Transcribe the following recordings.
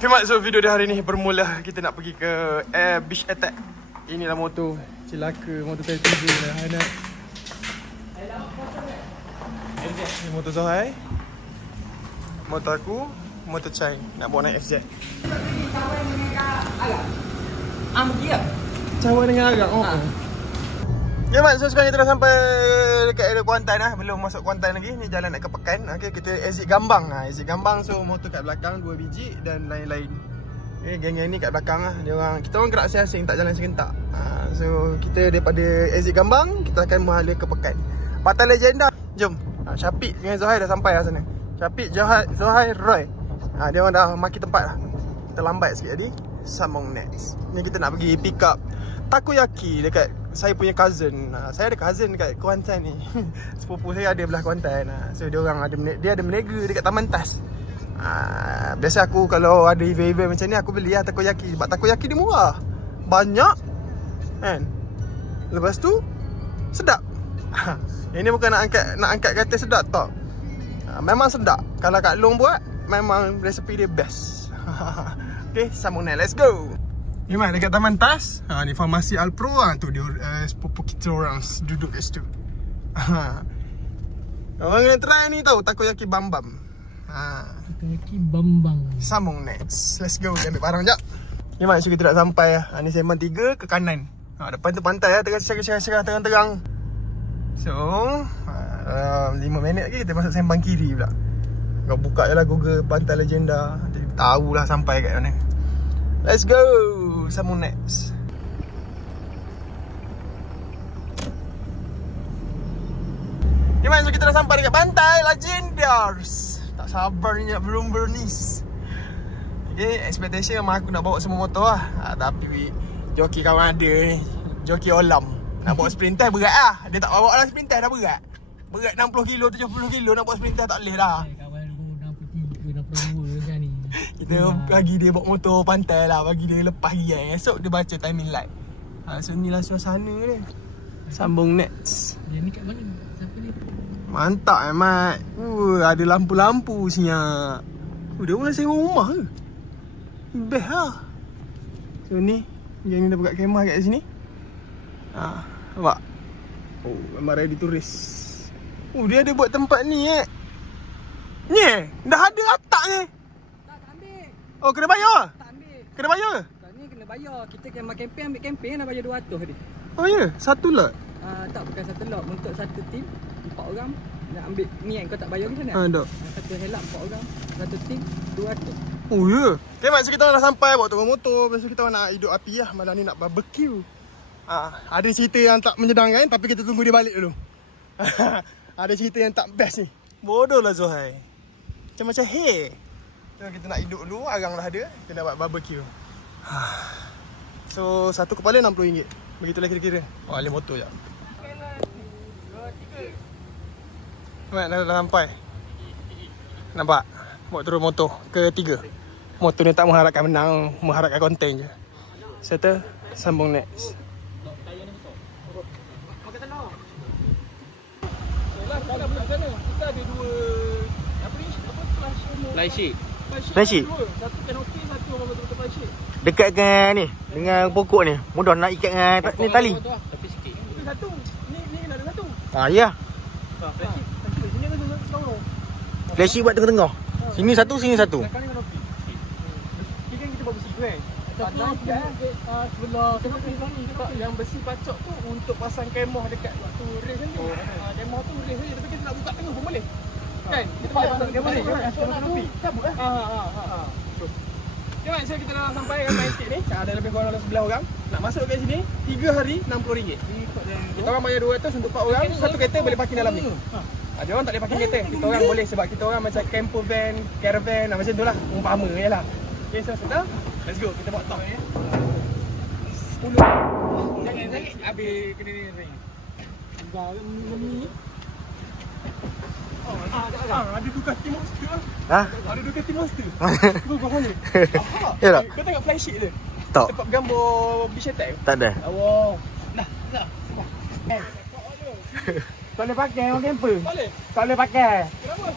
Okay mak, so video dia hari ni bermula kita nak pergi ke Air Beach Attack. Inilah motor celaka, motor saya tiga lah Hana. Ini motor Zohai, motor aku, motor Chai nak bawa naik FZ. Cawan dengan agak. Okay mak, so sekarang kita dah sampai dekat area Kuantan lah. Belum masuk Kuantan lagi. Ni jalan nak ke Pekan. Okay, kita exit Gambang. Exit Gambang, so motor kat belakang 2 biji dan lain-lain. Okay, geng-geng ni kat belakang lah. Kita orang gerak asing-asing, tak jalan serentak. So kita daripada exit Gambang, kita akan berhala ke Pekan. Pantai Legenda. Jom. Syafiq dengan Zohai dah sampai lah sana. Syafiq, Zohai, Roy. Dia orang dah maki tempat lah. Kita lambat sikit tadi. Sambung next. Ni kita nak pergi pick up takoyaki dekat saya punya cousin. Saya ada cousin dekat Kuantan ni. Sepupu saya ada belah Kuantan. So dia ada menega dekat Taman Tas. Biasa aku kalau ada event-event macam ni aku beli lah takoyaki. Sebab takoyaki dia murah, banyak kan. Lepas tu sedap. Ini bukan nak angkat kata sedap tak. Memang sedap. Kalau Kak Long buat, memang resepi dia best. Okay, sambung naik. Let's go. Ni mak dekat Taman Tas. Ni farmasi Alpro lah. Tu dia sepupu kita orang duduk kat situ. Orang kena try ni tau, takoyaki Bambam. Takoyaki Bambang. Sambung next. Let's go. Dia ambil barang jap. Ni mak, so kita dah sampai lah. Ni sembang 3 ke kanan. Depan tu pantai lah, cerah-cerah terang-terang. So 5 minit lagi kita masuk sembang kiri pula. Kau buka je lah Google Pantai Legenda, tahulah sampai kat mana. Let's go. Sambung next. Ni mak, so kita dah sampai dekat Pantai Legendars. Tak sabar ni nak belum bernis. Okay, expectation memang aku nak bawa semua motor lah. Tapi joki kawan ada ni, joki Olam, nak bawa sprinter berat lah. Dia tak bawa lah sprinter, dah berat. Berat 60 kilo, 70 kilo nak bawa sprinter tak boleh dah. Kawan aku 63, 62 kan ni. Kita bagi dia bawa motor pantai lah, bagi dia lepas giai. Esok dia baca timing light. So inilah suasana dia. Sambung next. Dia ni kat mana? Siapa ni? Mantap Mat. Ada lampu-lampu siap. Dia orang sewa rumah ke? Best lah. So ni, yang ni dah buka kemah kat sini. Nampak? Memang ready turis. Dia ada buat tempat ni Ni dah ada atak ni. Tak ambil. Oh, kena bayar? Tak ambil. Kena bayar? Tak, ni kena bayar. Kita kena ambil kempen nak bayar 200 dia. Oh ya? Satu lot? Tak, bukan satu lot. Untuk satu team 4 orang nak ambil ni kan, kau tak bayar ke sana? Tak. Satu helak 4 orang, satu team 200. Oh ya? Okay mak, so kita dah sampai bawa turun motor. Lepas tu kita nak hidup api lah. Malam ni nak barbecue. Ada cerita yang tak menyenangkan, tapi kita tunggu dia balik dulu. Ada cerita yang tak best ni. Bodoh lah Zohai. Macam hey. So kita nak hidup dulu, arang lah ada. Kita nak buat barbecue. So satu kepala RM60. Begitulah kira-kira. Alih motor je. Mak, dah sampai. Nampak? Bawa turun motor ketiga. Motor ni tak mengharapkan menang, mengharapkan konten je. Settle, sambung next. Kalau belah sana, kita ada dua Flysheet. Flysheet? Satu kanopi, satu orang betul-betul flysheet. Dekat dengan ni, dengan pokok ni. Mudah nak ikat dengan ni tali. Tapi sikit. Itu satu. Ni kena ada satu. Ya. Flysheet. Sini ada satu. Flysheet buat tengah-tengah. Sini satu, sini satu. Belakang ni kanopi. Ni kan kita buat besi tu kan. Sebelah yang besi pacok tu untuk pasang kemah dekat waktu race nanti. Kemah tu race je, tapi kita nak buka tengah pun boleh. Kan? Kita boleh pasang kemah ni. Kanopi. Cabut lah. Okay mak, so kita dah sampai kan main sikit ni. Ada lebih kurang dalam 11 orang. Nak masuk kat sini 3 hari RM60. Kita orang bayar 200 untuk 4 orang. Satu kereta boleh parking dalam ni. Dia orang tak boleh parking kereta. Kita orang boleh sebab kita orang macam camper van, caravan, macam tu lah. Umpama je lah. Okay, so sudah. Let's go, kita bawa top 10. Jangan habis kena ni. Ada Ducati Monster. Ada Ducati Monster. Kau boleh. Ya tak? Kau tengok flysheet tu? Tak. Tempat gambar Beach Attack. Tak ada. Wow. Dah. Tak boleh pakai orang camper. Tak boleh pakai. Kenapa?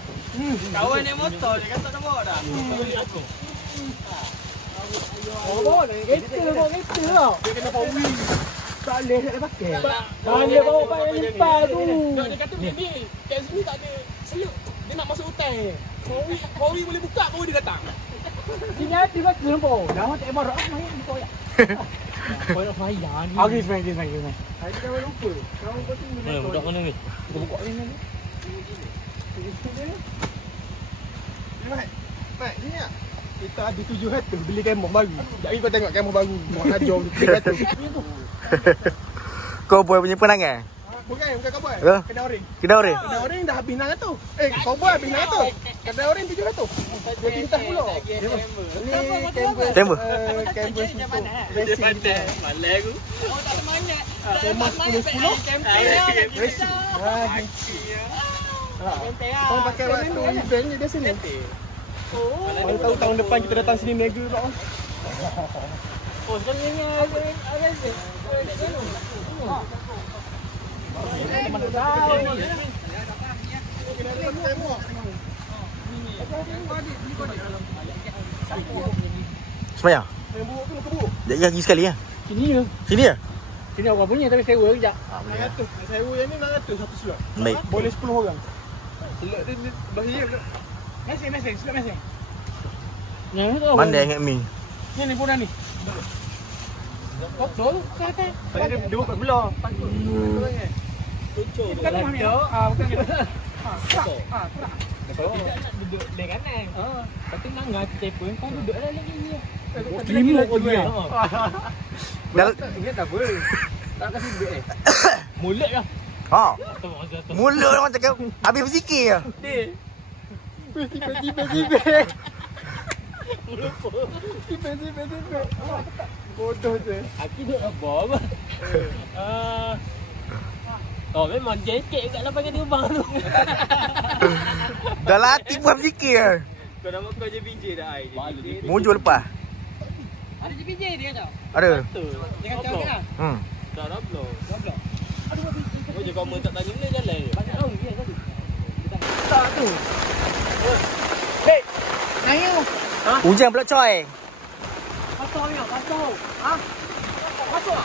Kawan naik motor je kata tak bawa dah. Bawa kereta tau. Dia kena power wheel. Tak boleh pakai. Dia bawa pakai limpah tu. Dia kata ni kat sini tak ada seluk. Dia nak masuk hutan. Power wheel boleh buka baru dia datang. Sini ada pakai nampak. Dah tak emarak main buka ya. Kau nak faham ni. Okey, fine. Hari dah lupa. Kau pun mana budak mana ni? Kita buka ni. Mat, ni tak? Kita ada 700 beli kamera baru. Jadi kau tengok kamera baru. Mau hajar 300. Kau boy punya penangan? Bukan kau boy. Ya? Kedai oring. Kedai oring? Kedai oring dah habis 600. Kau boy habis 600. Kedai oring 700. Dia pintas pula. Ni Tembur? Canvas untuk racing. Malai aku. Oh, tak ada mana. Tema 10-10. Racing. Kau pakai waktu event je dia sini. Baru tahu tahun depan kita datang sini mega pula. Oh, sekarang ni ada. Mana tahu ni. Semayang? Yang buruk tu kebuk. Jadi lagi sekali ya? Sini je. Sini ya? Sini orang punya tapi sewa kejap. 600. Sewa yang ni 600 satu slot. Baik. Boleh 10 orang. Selok dia bahaya pula. Mesej, slot mesej. Mana ingat mi? Ni pun dah ni. Betul ke atas? Dia buka belah. Patut. Tuncuk. Bukan rumah ni. Bukan kita. Kalau kita nak duduk di kanan. Tapi nangah kita pun kau duduk dalam ni. Limuk kau dia. Ingat tak apa. Tak kasi duduk Mulut lah. Ha. Mulut orang cakap habis berzikir je. Tiba-tiba. Bodoh je. Aku duduk apa? Oh memang jengkek kat lapangan terbang tu. Dah latih buat berzikir. Kau nama kau je BJ dah ai. Mujur lepas. Ada JPJ dia kata. Ada. Jangan cakap lah. Dah double. Aduh, Oh je kau tak tanya ni jalan je. banyak tahun dia tadi. Tak tu. Naik. Hujan pula coy. Pasal ni, pasal. Masuk.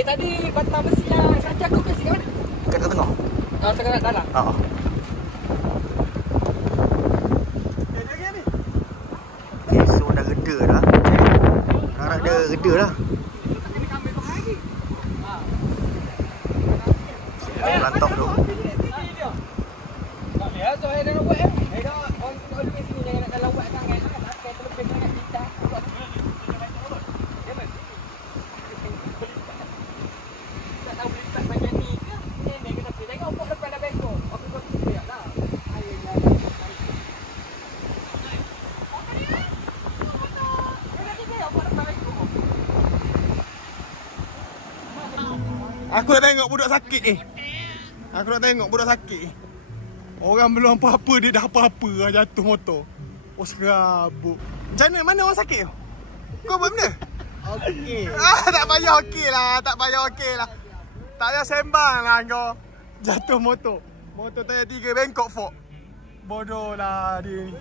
Tadi batang besi yang saja aku kasi kat mana? Kat tengah. Sekarang dalam. Ha. So dah reda dah. Sekarang dah reda dah. Lantok tu. Tak boleh tu saya nak buat eh. Saya dah orang di sini jangan nak dalam buat sangat. Pakai terlebih sangat kita. Aku nak tengok budak sakit ni. Aku nak tengok budak sakit ni. Orang belum apa-apa dia dah apa-apa dah jatuh motor. Oh serabut. Macam mana orang sakit tu? Kau buat benda? Okey. Tak payah okey lah. Tak payah okey lah. Tak payah sembang lah kau. Jatuh motor. Motor tayar 3 bengkok fork. Bodoh lah dia ni.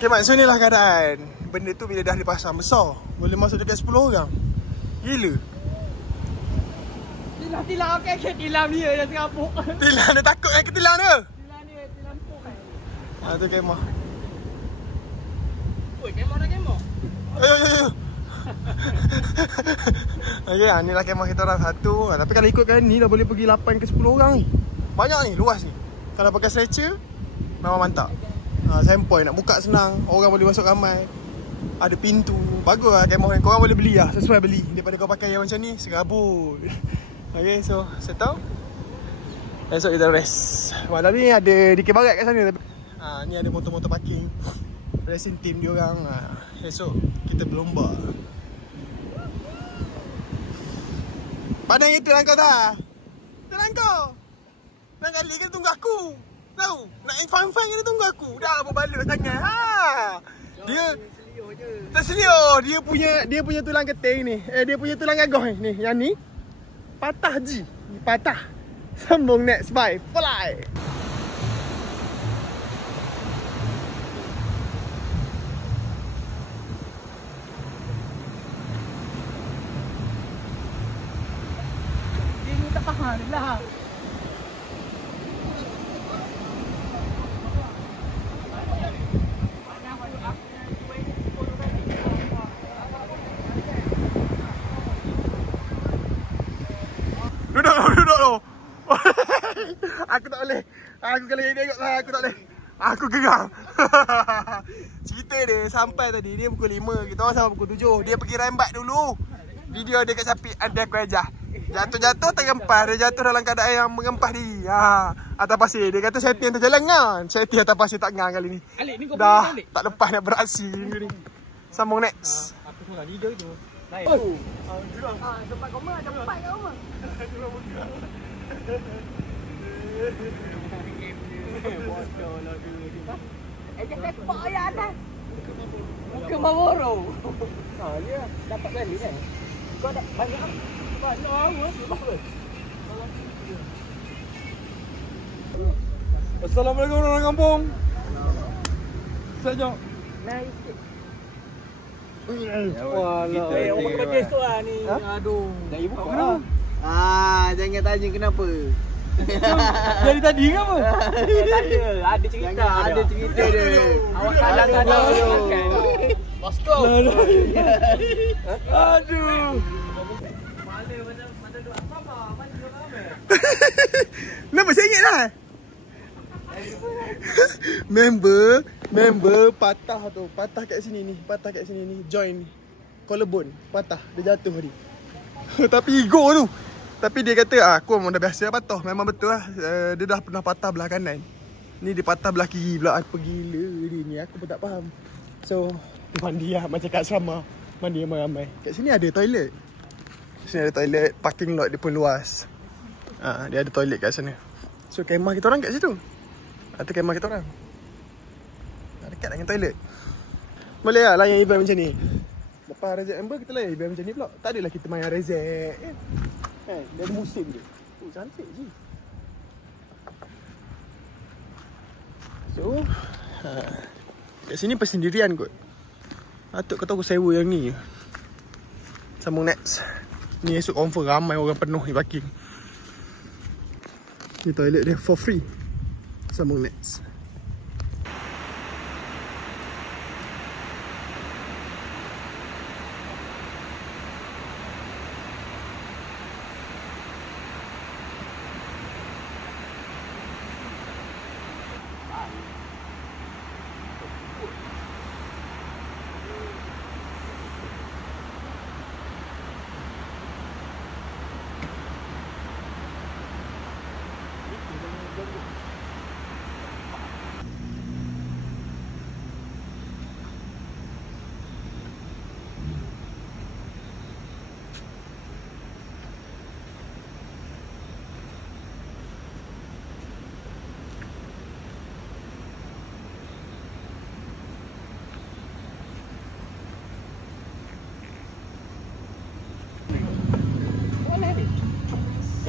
Okay Mat, so inilah keadaan. Benda tu bila dah dipasang besar, boleh masuk dekat 10 orang. Gila. Tilam okey tilam dia yang terapuk. Tilam dia takut kan ketilam dia? Tilam dia tilam pok kan. Tu kemah. Oi, kemah dah kemah. Ayo. Okay, ni lah kemah kita orang satu. Tapi kalau ikutkan ni dah boleh pergi 8 ke 10 orang ni. Banyak ni, luas ni. Kalau pakai stretcher, memang mantap. Sempoi, nak buka senang. Orang boleh masuk ramai. Ada pintu. Bagus lah kemah ni. Korang boleh beli lah, sesuai beli. Daripada kau pakai yang macam ni, serabut. Okay, so settle. Esok kita rest. Malam ni ada DK Barat kat sana. Ni ada motor-motor parking. Racing team dia orang. Esok kita berlomba. Pandang itu lah kau tak? Itulah kau. Nak kali kena tunggu aku. Tahu? Nak fun-fun kena tunggu aku. Dah berbalut tangan. Dia terselio. Dia punya tulang keting ni. Dia punya tulang gagah ni. Yang ni patah ji. Patah. Sambung next by fly. Dia tak faham lah. Duduk tu. Aku tak boleh. Aku kalau dia tengok lah, aku tak boleh. Aku geram. Cerita dia sampai tadi, dia pukul 5. Kita orang sampai pukul 7. Dia pergi rembat dulu. Video dia kat Capit, ada aku ajar. Jatuh-jatuh tergempar. Dia jatuh dalam keadaan yang mengempah diri. Atas pasir. Dia kata setting atas jalan kan. Setting atas pasir tak ngang kali ni. Alik ni kau dah tak lepas nak beraksi ni. Sambung next. Aku tengok leader tu. Lain. Tempat koma ada 4 kat rumah. Bodoh lah dia. Jangan sepak ayah atas. Muka Marlboro. Ya. Dapat balik kan? Kau dah banyak. Banyak orang. Assalamualaikum orang kampung. Sejak. Naik sikit. Walah. Orang kerja esok lah ni. Aduh. Dah buka lah. Jangan tanya kenapa. Dari tadi ke apa? Ada cerita. Ada cerita dia. Awak salah kadang. Bosco. Aduh. Kenapa saya ingat lah. Member patah tu. Patah kat sini ni. Patah kat sini ni. Join collarbone. Patah. Dia jatuh tadi. Tapi ego tu. Tapi dia kata aku memang dah biasa patah. Memang betul lah. Dia dah pernah patah belah kanan. Ni dia patah belah kiri pula. Apa gila dia ni. Aku pun tak faham. So mandi lah. Macam kat asrama. Mandi ramai-ramai. Kat sini ada toilet. Sini ada toilet. Parking lot dia pun luas. Dia ada toilet kat sana. So kemah kita orang kat situ. Itu kemah kita orang. Dekat dengan toilet. Boleh lah layan event macam ni. Lepas Rezek member kita layan event macam ni pula. Tak adalah kita main Rezek. Dia ada musim dia. Cantik je. So kat sini persendirian kot. Atuk kata aku sewa yang ni. Sambung next. Ni esok confirm ramai orang penuh ni parking. Ni toilet dia for free. Sambung next.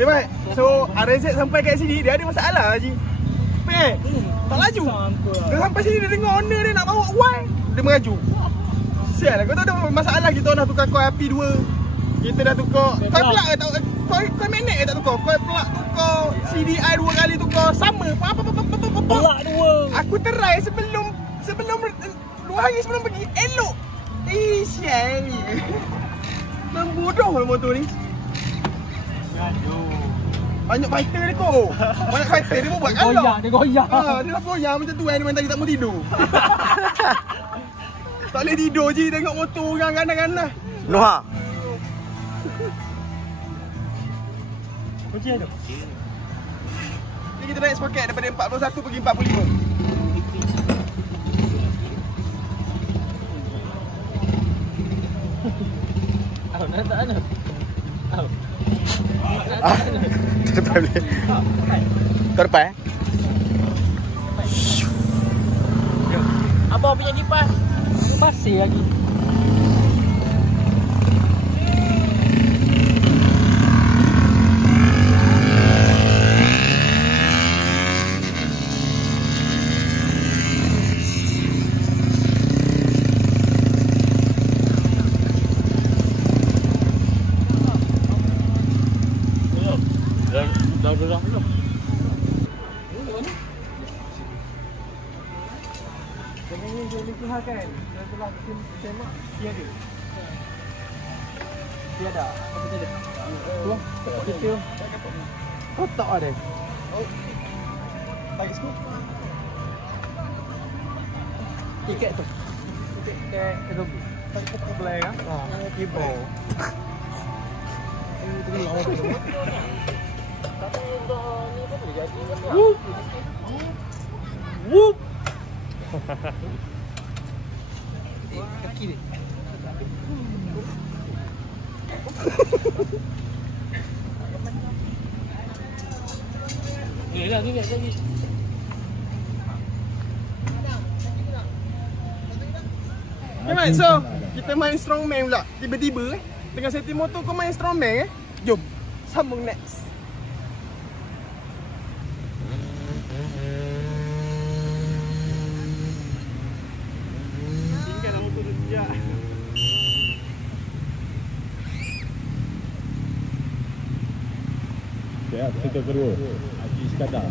Baik. So RZ sampai kat sini dia ada masalah Haji. Tak laju. Dia sampai sini dia dengar owner dia nak bawa wine. Dia meraju. Sial lah. Kau tahu ada masalah kita nak tukar koi api 2. Kita dah tukar koi plug ke tak? Koi magnet ke tak tukar? Koi plug tukar CDI 2 kali tukar sama. Pelak 2. Aku try sebelum luar hari sebelum pergi. Elok. Sial ni. Memang bodoh lah motor ni. Banyak fighter dia kau. Banyak fighter dia pun buat kalak. Dia goyang. Dia dah goyang macam tu main tadi tak mau tidur. Tak boleh tidur je tengok motor orang ganas-ganas. Noha. Kunci ada. Ni kita naik sepaket daripada 41 pergi 45. Nak tak nak? Depan boleh. Kau depan eh? Abang punya kipas. Pasir lagi. Dah belum. Dengan ni dia boleh kan. Dia telah tembak dia ada. Dia ada. Apa dia ada? Tu. Kita. Kotak ada. Oh. Bagi skop. Tiket tu. Tiket Adobe. Tak cukup boleh kan? Keyboard. Ini tu awak tu. Tapi untuk ni pun boleh jadi. Whoop. Kaki dia. Ni lah ni lagi. Alright, so kita main strongman pula. Tiba-tiba tengah setting motor kau main strongman Jom sambung next. Tinggal motor tu sejak. Ya, kita kedua. Haji Iskandar.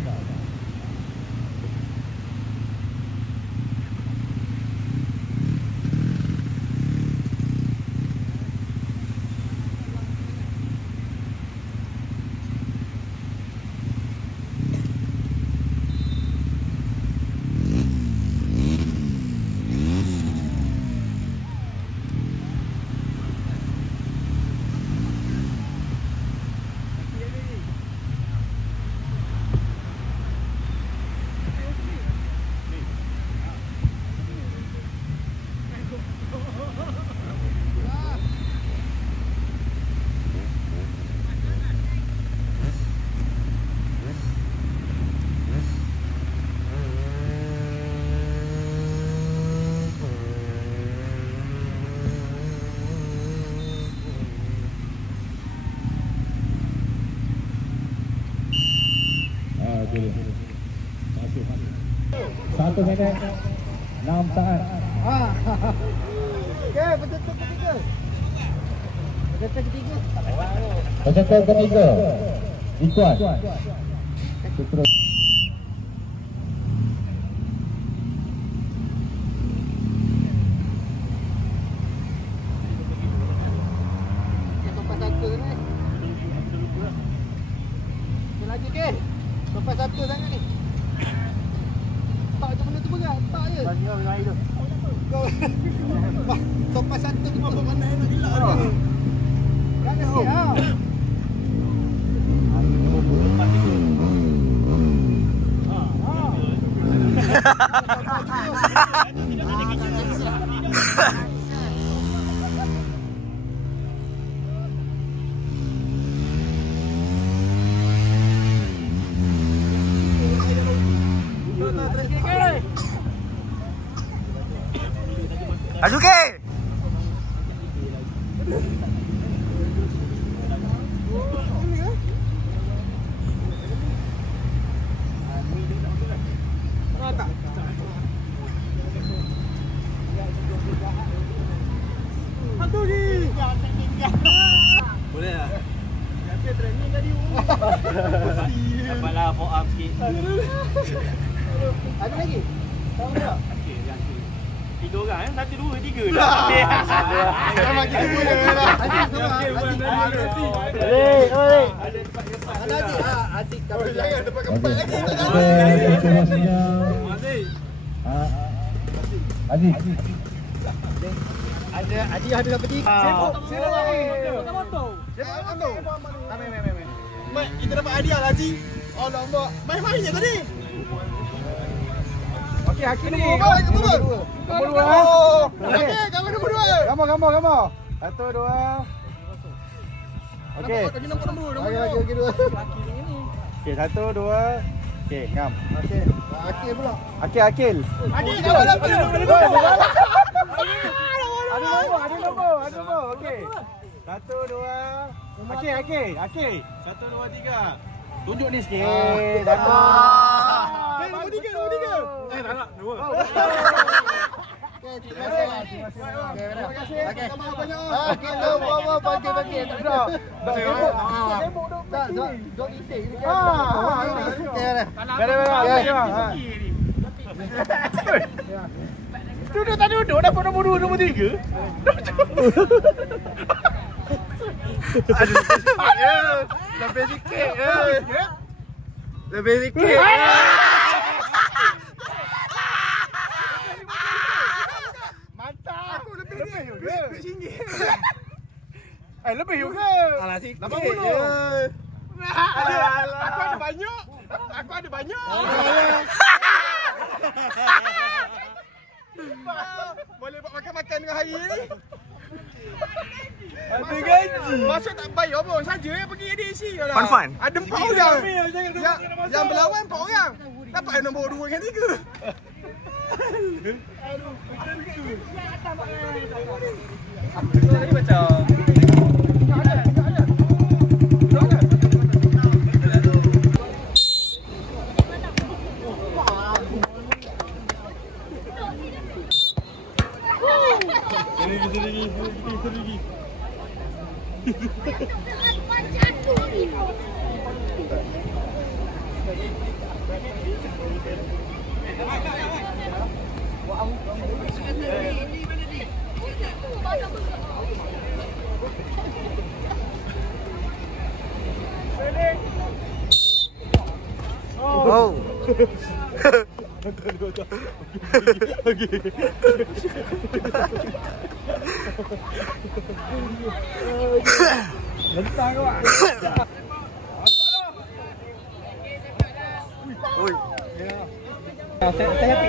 Satu minit 6 saat. Okey, peserta ketiga. Peserta ketiga. Peserta ketiga. Ikuan. Terus. Lepas satu ni. Lagi ke? Lepas satu sangat ni. Tak je benda tu berat, tak je. Bagi orang air tu. Kau. Sopan satu tu apa mana nak hilang ni. Jangan siap. Ajuke. Boleh lah. Dia training tadi. Dapatlah 4 up sikit. Ada lagi? 1, 2, 3 Memang kita boleh lah. Azik kau Jangan tempat keempat lagi. Aziz. Adik ada dapat 3. Sibuk. Mat, kita dapat hadiah lah Haji. Alamak, main-main je tadi. Okey, Hakim ni. Nombor berapa? Nombor 2. Okey, kawan nombor 2. Gambar. 1, 2. Okey. Bagi nombor 2. Lagi 2. Okey, 1, 2. Okey, ngam. Okey. Akhir pula. Akil. Haji, kawan apa? Ada nombor. Okey. 1, 2. Akil. 1, 2, 3. Tunjuk ni sikit. Nombor 3. Tak nak. 2. Okey, terima kasih. Okey. Kita bawa bagi. Tak. Sibuk duk. Tak, dok isik. Duduk tak duduk dapat nombor 2, nombor 3. Lebih sikit. Lebih sikit. Mantap. Aku lebih ni. RM2. Lebih juga. Alah sikit. 80. Aku ada banyak. Boleh buat makan-makan dengan hari ni. Ada gaji. Masa tak bayar pun saja pergi edisi lah. Fun. Ada 4 orang. Yang berlawan 4 orang. Dapat nombor 2 dengan 3. Oh. Lentang kau. Oi. Saya happy.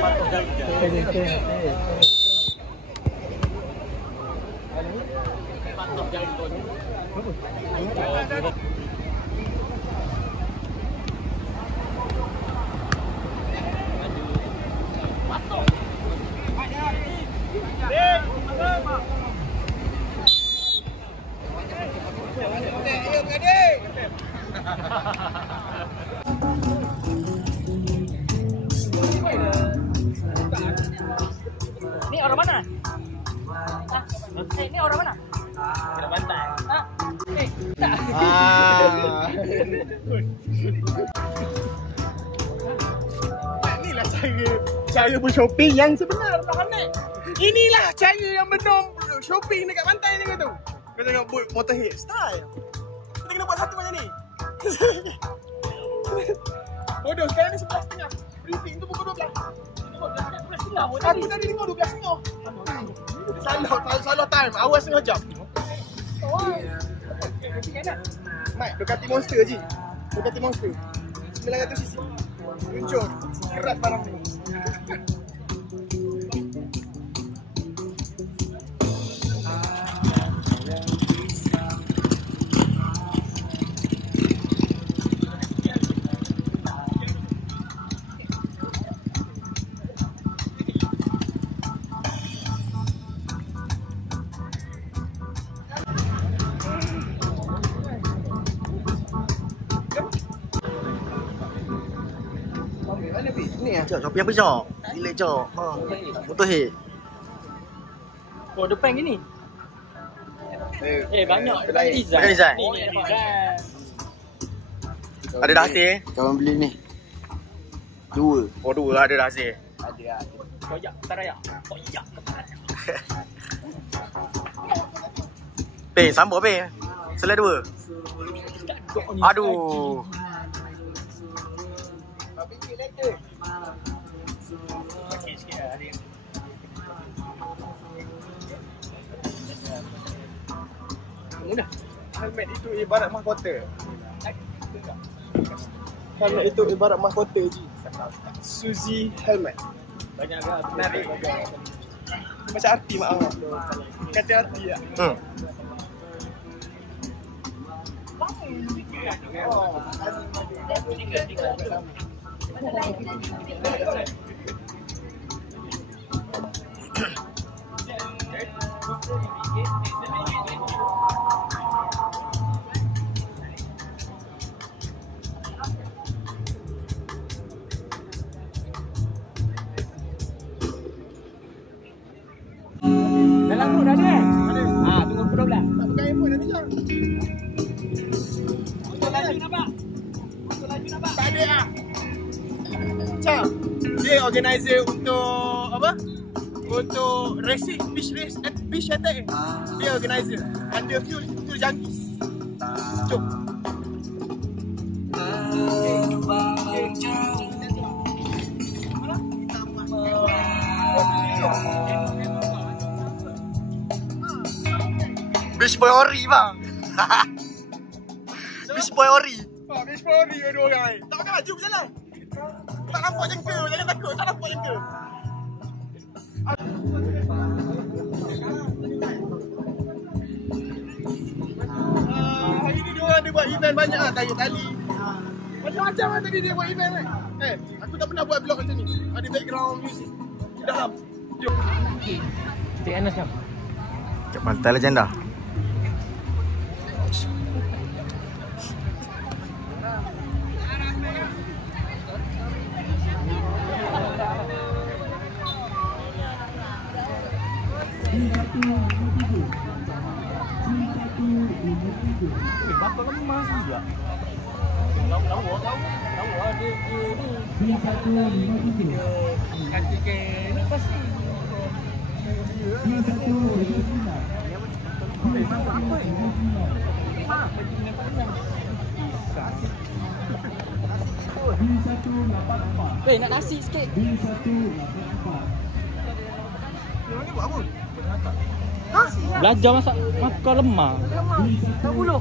Ni orang mana? Ni orang mana? Kena bantai. Tak. Inilah cara bershopping yang sebenar, Abang Hamid. Inilah cara yang benar shopping dekat pantai ni tu. Kau tengok boat motorhead style. Kita kena buat satu macam ni. Bodoh, sekarang ni 11.30. Briefing tu pukul 12. Aku tadi dengar 12.30. Salah time. Awal setengah jam. Mike, Ducati Monster je. Ducati Monster 900cc. Luncur. Keras barang ni. Cok, Shopee apa cok? Gila cok. Ha. Motorhead. Oh, depan gini. Banyak design. Banyak design. Ni design. Ada rahsia? Kawan beli ni. 2. Oh, 2 ada rahsia. Koyak, taraya. Koyak, taraya. Be, sambut be. Selai 2. Aduh. Mudah. Helmet itu ibarat mahkota. Helmet itu ibarat mahkota je. Suzy helmet. Banyak agak Menarik. Macam arti mak awak. Kata arti tak? dalam tu dah ada kan? Ada. Tunggu pukul 12. Tak pegang handphone nanti jom. Laju nampak? Tak ada lah. Macam dia organizer untuk apa? Untuk racing fish attack. Dia organizer. Under fuel junkies. Jom. Beach Boy Ori bang. Beach Boy Ori. Beach Boy Ori dua orang ni. Tak pakai laju berjalan. Tak nampak jengka. Jangan takut. Tak nampak jengka. Hari ni diorang ada buat event banyak lah. Tarik tali. Macam-macam lah tadi dia buat event kan. Aku tak pernah buat vlog macam ni. Ada background music. Dalam. Jom. Cik Anas jam. Kat Pantai Legenda. Berapa lemas juga? Lawa ada ni. Kata ke ni pasti. Nak nasi sikit. Diorang ni buat apa? Belajar masak makan lemang. Tak buluh.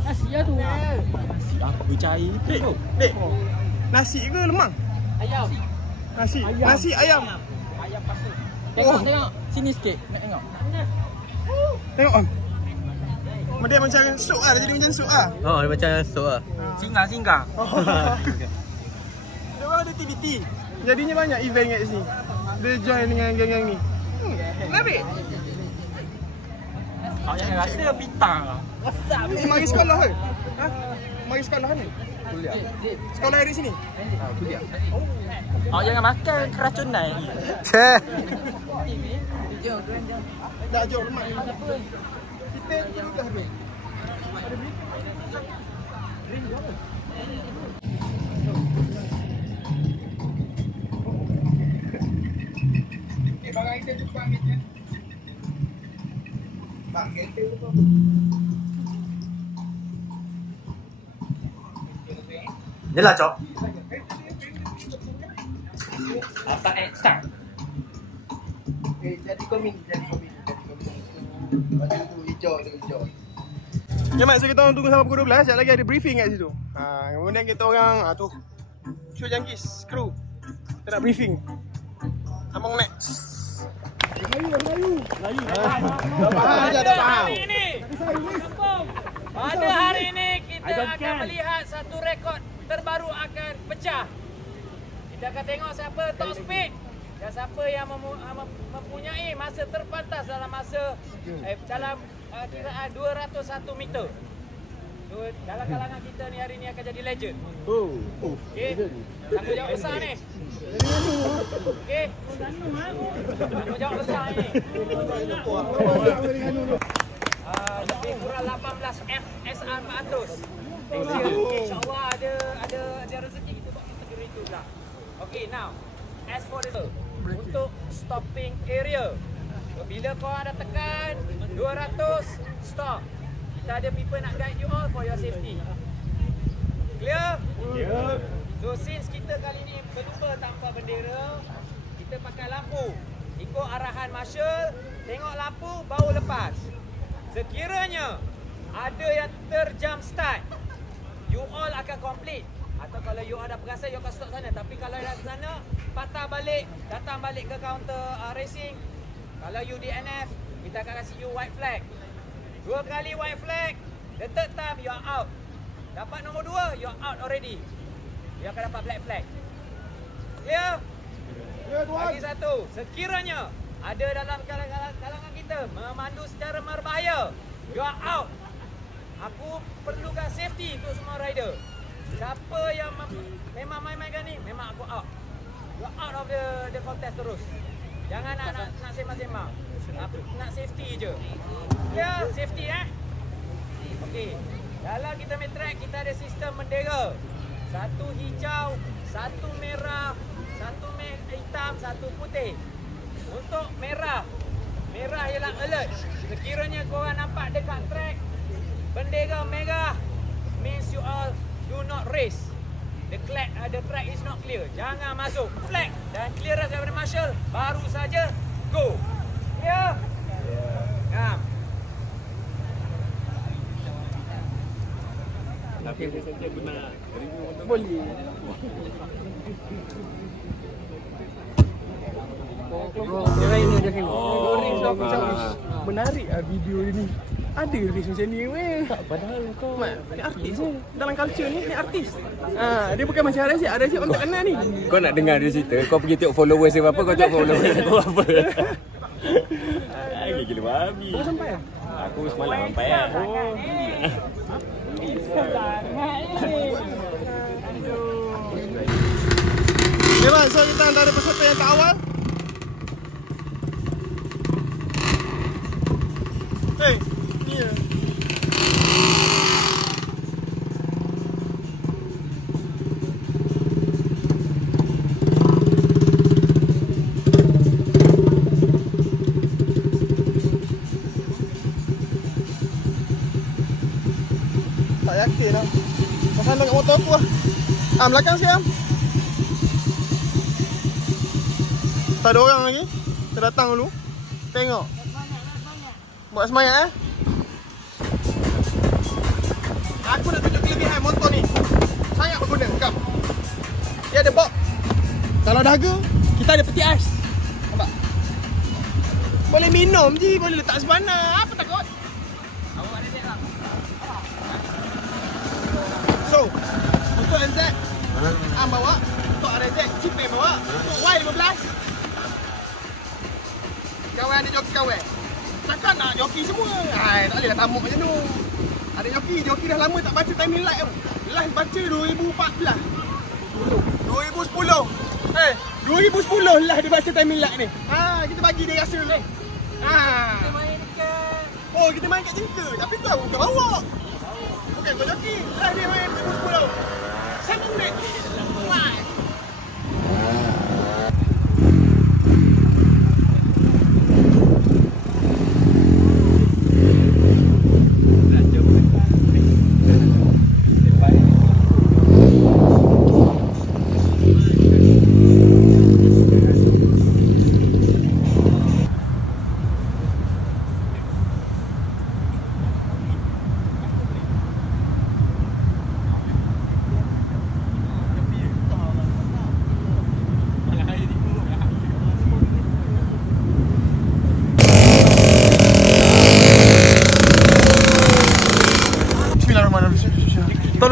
Nasi lah tu. Aku cari tu. Dek, nasi ke lemang? Ayam. Nasi ayam. Ayam pasir. Tengok. Sini sikit. Nak tengok. Tengok on. Dia macam sup lah. Dia jadi macam sup lah. Oh, dia macam sup lah. Singgang. Dia orang ada aktiviti. Jadinya banyak event kat sini. Dia join dengan geng-geng ni. Menarik. Yang rasa bintang. Ni mari sekolah ke? Ha? Mari sekolah ni? Kuliah. Sekolah dari sini? Kuliah. Oh, jangan makan keracunan. Jom. Dah jom lemak ni. Kita duduk habis. Ada beli? Ring berapa? Barang kita jumpa kita. Bang, kita tu. Yelah Cok. Apa eksak? Jadi komik. Baju tu hijau. Ya mak, so kita orang tunggu sampai pukul 12. Sekejap lagi ada briefing kat situ. Kemudian kita orang tu Show Junkies crew. Kita nak briefing. Abang next. Melayu. Dah faham. Pada hari ini kita akan melihat satu rekod terbaru akan pecah. Kita akan tengok siapa top speed dan siapa yang mempunyai masa terpantas dalam masa dalam kiraan 201 meter. So, dalam kalangan kita ni hari ni akan jadi legend. Okey. Tanggungjawab besar ni. Okey. Tanggungjawab besar ni. lebih kurang 18 FSR 400. InsyaAllah ada rezeki kita buat kategori itu pula. Okay, now as for this, untuk stopping area, bila korang dah tekan 200, stop. Kita ada people nak guide you all for your safety. Clear? Yeah. So since kita kali ni berlupa tanpa bendera, kita pakai lampu. Ikut arahan marshal, tengok lampu baru lepas. Sekiranya ada yang terjump start, you all akan complete. Atau kalau you all dah perasan, you akan stop sana. Tapi kalau dah sana, patah balik, datang balik ke counter racing. Kalau you DNF, kita akan kasih you white flag. 2 kali white flag, the third time you are out. Dapat nombor 2, you are out already. You akan dapat black flag. Clear? Lagi satu, sekiranya ada dalam kalangan kita memandu secara berbahaya, you are out. Aku perlukan safety untuk semua rider. Siapa yang memang main-mainkan ni, memang aku out. You are out of the contest terus. Jangan nak sembang-sembang. Aku nak safety je. Ya, safety Okey. Dalam kita main track, kita ada sistem bendera. 1 hijau, 1 merah, 1 hitam, 1 putih. Untuk merah ialah alert. Sekiranya korang nampak dekat track bendera merah, means you all do not race. The track is not clear. Jangan masuk. Flag dan clearance daripada marshal, baru saja go. Ya. Ya. Tapi saja benar. Boleh. Menarik video ni. Ada race macam ni weh. Tak, padahal kau ni artis ni. Dalam culture ni artis. Dia bukan macam Razik. Razik orang tak kenal ni. Kau nak dengar dia cerita, kau pergi tengok followers dia berapa, kau tengok followers aku apa. Gila babi. Kau sampai ah? Aku semalam sampai ah. Memang so kita antara peserta yang tak awal. Hey, ni ya. Tak yakin lah. Pasal dekat motor aku lah. Belakang siap. Tak ada orang lagi. Kita datang dulu. Tengok. Buat semangat Aku nak tunjuk kelebihan motor ni. Sangat berguna. Kam. Dia ada box. Kalau dahaga, kita ada peti ais. Nampak? Boleh minum je. Boleh letak sebenar. Apa takut? Awak ada set tak? So, untuk NZ Am bawa. Untuk RZ Cipeng bawa. Untuk Y15 kawan ada joki kawan. Takkan nak joki semua. Tak boleh lah tamuk macam tu. Ada joki dah lama tak baca timing light tu. Last baca 2014. 2010. 2010 lah dia baca timing light ni. Kita bagi dia rasa. Kita main dekat. Oh, kita main kat jengka. Tapi kau bukan bawa. Bukan kau joki. Lah dia main 2010. 7 minit. Why?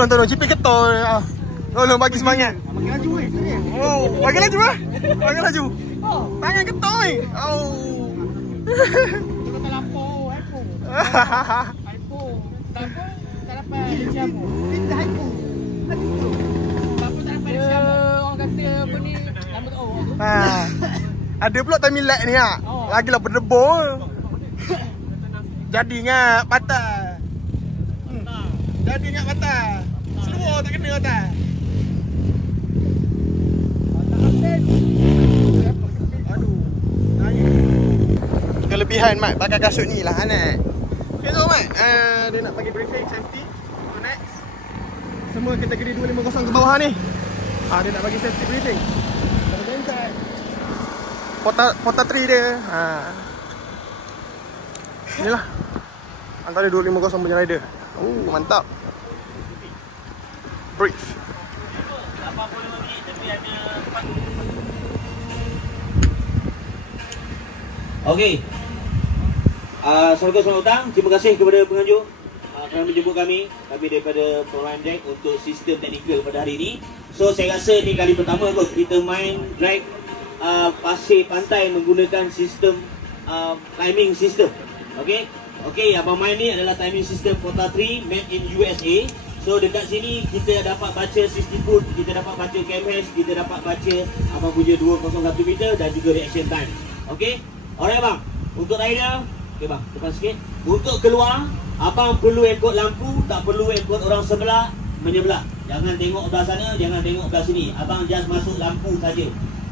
Tolong Cipeng ketol. Tolong bagi semangat. Bagi laju weh. Oh, bagi laju ah. Bagi laju. Tangan ketol ni. Oh. Kita tak lapor, hypo. Hypo. Tak dapat siapa. Kita hypo. Apa tak dapat siapa? Orang kata apa ni? Lama tak Ada pula timing light ni ah. Lagilah berdebol. Jadi ingat patah. Jadi ingat patah. Seluar tak kena patah. Aduh. Naik. Kelebihan Mat pakai kasut ni lah Anak. Okay, so Mat, dia nak bagi briefing safety untuk next. Semua kategori 250 ke bawah ni. Dia nak bagi safety briefing. Pota 3 dia. Inilah antara 250 punya rider. Mantap. Brief. Okey. Assalamualaikum, selamat datang. Terima kasih kepada penganjur kerana menjemput kami daripada Program Jack untuk sistem teknikal pada hari ini. So saya rasa ni kali pertama kot kita main drag pasir pantai menggunakan sistem timing system. Okey, abang main ni adalah timing system Pota 3 made in USA. So dekat sini kita dapat baca 60 foot, kita dapat baca KMH, kita dapat baca abang punya 201 meter dan juga reaction time. Okey. Alright bang. Untuk rider, okey bang, depan sikit. Untuk keluar, abang perlu ikut lampu, tak perlu ikut orang sebelah menyebelah. Jangan tengok belah sana, jangan tengok belah sini. Abang just masuk lampu saja.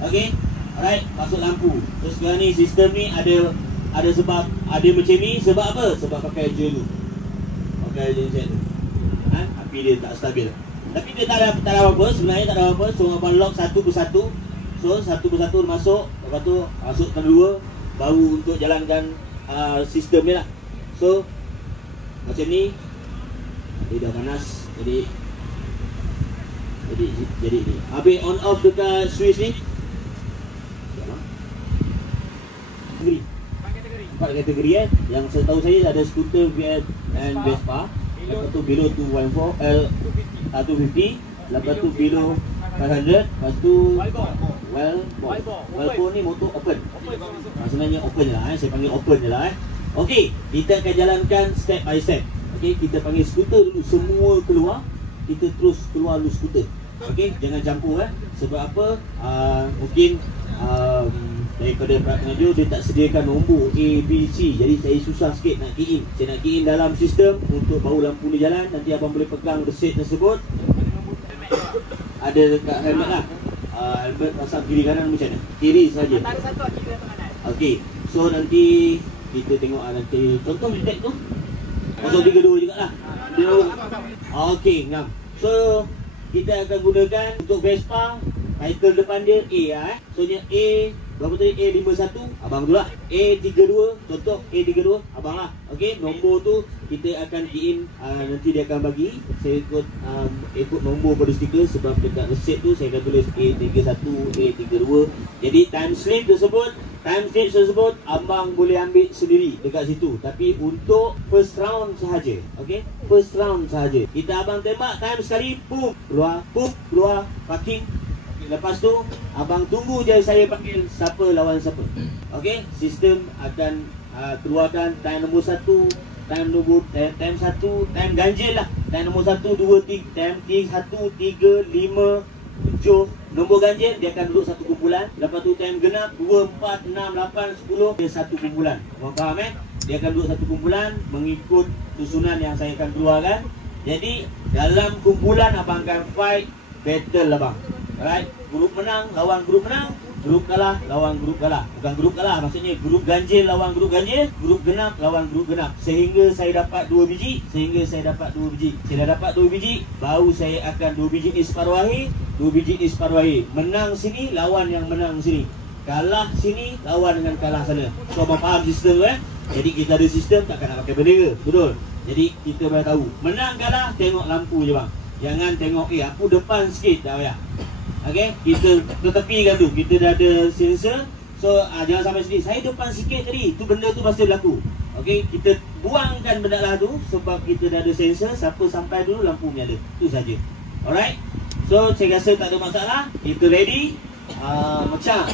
Okey. Alright, masuk lampu. So sekarang ni sistem ni ada sebab ada macam ni sebab apa? Sebab pakai gel tu. Pakai genset tu. Tapi dia tak stabil. Tapi dia tak ada apa-apa, sebenarnya tak ada apa-apa. So abang lock satu persatu. So satu persatu masuk, lepas tu masuk kedua baru untuk jalankan sistem ni lah. So macam ni. Dia dah panas. Jadi ni. Habis on off dekat switch ni. Empat kategori Yang setahu saya ada skuter VF and Vespa. Lepas tu below 250, lepas tu below 500, lepas tu Wellbore ni motor open. Sebenarnya open je lah saya panggil open je lah Okey, kita akan jalankan step by step. Okey, kita panggil skuter dulu semua keluar, kita terus keluar dulu skuter. Okey, jangan campur sebab apa? Mungkin daripada para pengajar dia tak sediakan nombor A, B, C. Jadi saya susah sikit nak key in. Saya nak key in dalam sistem untuk baru lampu ni jalan. Nanti abang boleh pegang resit tersebut. Ada dekat helmet lah. Helmet pasang kiri kanan macam mana? Kiri saja. Antara satu kiri atau kanan. Okey. So nanti kita tengok nanti contoh detect tu 032 jugalah. Okey, ngam. So kita akan gunakan untuk Vespa title depan dia A So nya A berapa tadi? A51 abang tu lah. A32 contoh A32 abang lah. Okey, nombor tu kita akan key in. Nanti dia akan bagi. Saya ikut nombor pada stiker sebab dekat resit tu saya akan tulis A31, A32. Jadi time slip tersebut abang boleh ambil sendiri dekat situ. Tapi untuk first round sahaja. Okey, first round sahaja. Kita abang tembak time sekali, pum keluar parking. Lepas tu abang tunggu je saya panggil siapa lawan siapa. Okey, sistem akan keluarkan time nombor 1, time 1, time ganjil lah. Time nombor 1, 2, 3, time 1, 3, 5, 7. Nombor ganjil dia akan duduk satu kumpulan. Lepas tu time genap 2, 4, 6, 8, 10 dia satu kumpulan. Abang faham Dia akan duduk satu kumpulan mengikut susunan yang saya akan keluarkan. Jadi dalam kumpulan abang akan fight battle lah bang. Alright, grup menang lawan grup menang, grup kalah lawan grup kalah. Bukan grup kalah, maksudnya grup ganjil lawan grup ganjil, grup genap lawan grup genap. Sehingga saya dapat 2 biji, Saya dah dapat 2 biji, baru saya akan 2 biji ni separuh akhir, 2 biji ni separuh akhir. Menang sini lawan yang menang sini, kalah sini lawan dengan kalah sana. So abang faham sistem tu Jadi kita ada sistem, takkan nak pakai bendera, betul? Jadi kita boleh tahu menang kalah, tengok lampu je bang. Jangan tengok aku depan sikit dah payah. Okey, kita tetepikan tu. Kita dah ada sensor. So jangan sampai sini. Saya depan sikit tadi. Tu benda tu pasti berlaku. Okey, kita buangkan benda lah tu sebab kita dah ada sensor. Siapa sampai dulu lampu menyala. Tu saja. Alright. So saya rasa tak ada masalah. Kita ready. Macam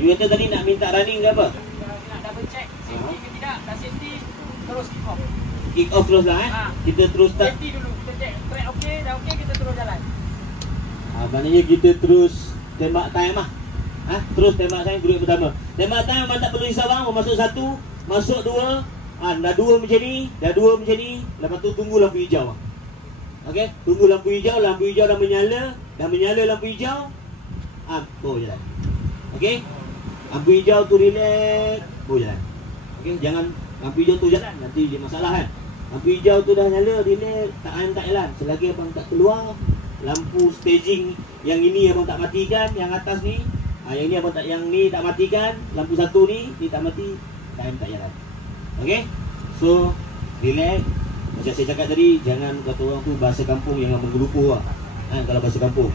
you kata tadi nak minta running ke apa? Nak double check safety ke tidak. Tak safety terus kick off. Kick off terus lah Kita terus start. Safety dulu. Kita check track okey, dah okey kita terus jalan. Maknanya kita terus tembak time lah. Terus tembak time grup pertama. Tembak time memang tak perlu risau bang. Masuk 1, masuk 2, Dah dua macam ni. Lepas tu tunggu lampu hijau. Okey, tunggu lampu hijau dah menyala. Lampu hijau. Bawa jalan. Okey. Lampu hijau tu relax, bawa jalan. Okey, jangan lampu hijau tu jalan, nanti dia masalah kan. Lampu hijau tu dah nyala, relax, tak jalan. Selagi abang tak keluar, lampu staging yang ini abang tak matikan, yang atas ni, yang ni abang tak, yang ni tak matikan, lampu satu ni tak mati, time tak jalan. Okey. So, relax. Macam saya cakap tadi, jangan kata orang tu bahasa kampung yang menggelupu lah. Kalau bahasa kampung.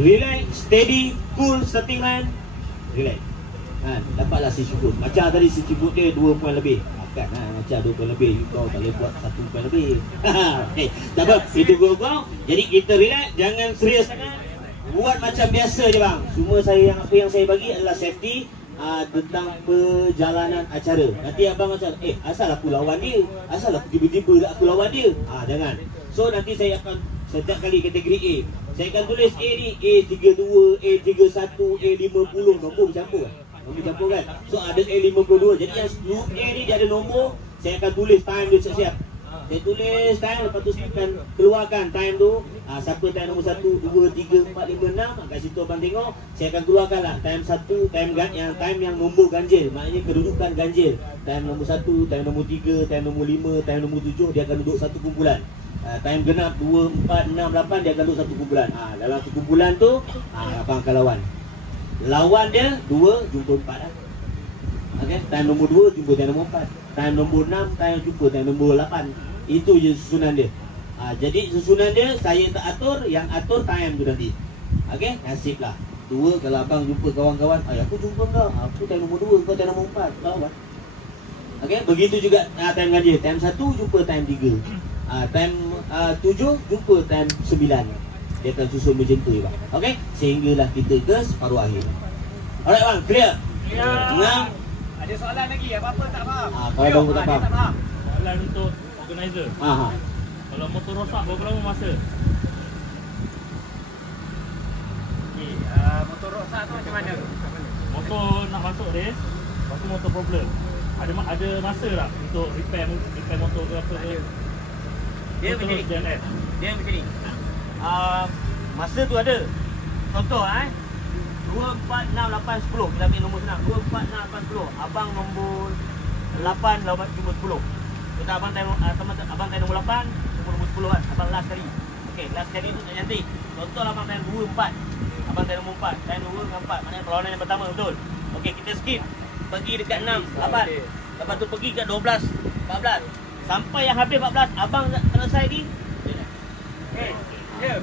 Relax, steady, cool, starting line. Relax. Dapatlah si Cibut. Macam tadi si Cibut dia 2 poin lebih. Kan macam 2 poin lebih. Kau tak boleh buat 1 poin lebih. Tak apa, itu kau. Jadi kita relax, jangan serius sangat. Buat macam biasa je bang. Semua apa yang saya bagi adalah safety tentang perjalanan acara. Nanti abang macam asal aku lawan dia, asal aku tiba-tiba aku lawan dia. Jangan. So nanti saya akan setiap kali kategori A, saya akan tulis A ni A32, A31, A50, nombor campur kan. So ada A52. Jadi yang A ni dia ada nombor. Saya akan tulis time dia siap-siap. Saya tulis time, lepas tu saya akan keluarkan time tu. Siapa time nombor 1, 2, 3, 4, 5, 6. Kat situ abang tengok. Saya akan keluarkan lah time 1, time yang nombor ganjil. Maknanya kedudukan ganjil. Time nombor 1, time nombor 3, time nombor 5, time nombor 7. Dia akan duduk satu kumpulan. Time genap 2, 4, 6, 8. Dia akan duduk satu kumpulan. Dalam satu kumpulan tu abang akan lawan. Lawan dia 2 jumpa 4 lah. Okay? Time nombor 2 jumpa time nombor 4. Time nombor 6 time jumpa time nombor 8. Itu je susunan dia. Jadi susunan dia saya tak atur, yang atur time tu nanti. Okey, nasib lah. 2 kalau abang jumpa kawan-kawan, aku jumpa kau. Aku time nombor 2, kau time nombor 4. Lawan. Okey, begitu juga time ganjil. Time 1 jumpa time 3. Time 7 jumpa time 9. Dia akan susun macam tu bang. Okey, sehinggalah kita ke separuh akhir. Alright bang, clear? Clear. Ada soalan lagi, apa-apa tak faham? Kalau tak faham. Soalan untuk organizer. Kalau motor rosak berapa lama masa? Okey, motor rosak tu macam mana? Motor nak masuk race, lepas tu motor problem. Ada masa tak untuk repair motor ke apa ke? Dia macam ni. Masa tu ada. Contoh 2, 4, 6, 8, 10. Kita ambil nombor senang. 2, 4, 6, 8, 10. Abang nombor 8 lawan nombor 10. Kita abang time nombor 8, nombor 10 kan. Abang last kali. Okey, last kali tu tak cantik. Contoh abang time 2, 4. Abang time nombor 4. Time 2 dengan 4. Maknanya perlawanan yang pertama betul. Okey, kita skip. Pergi dekat 6, 8. Lepas tu pergi kat 12, 14. Sampai yang habis 14, abang selesai di. Okey. Okay,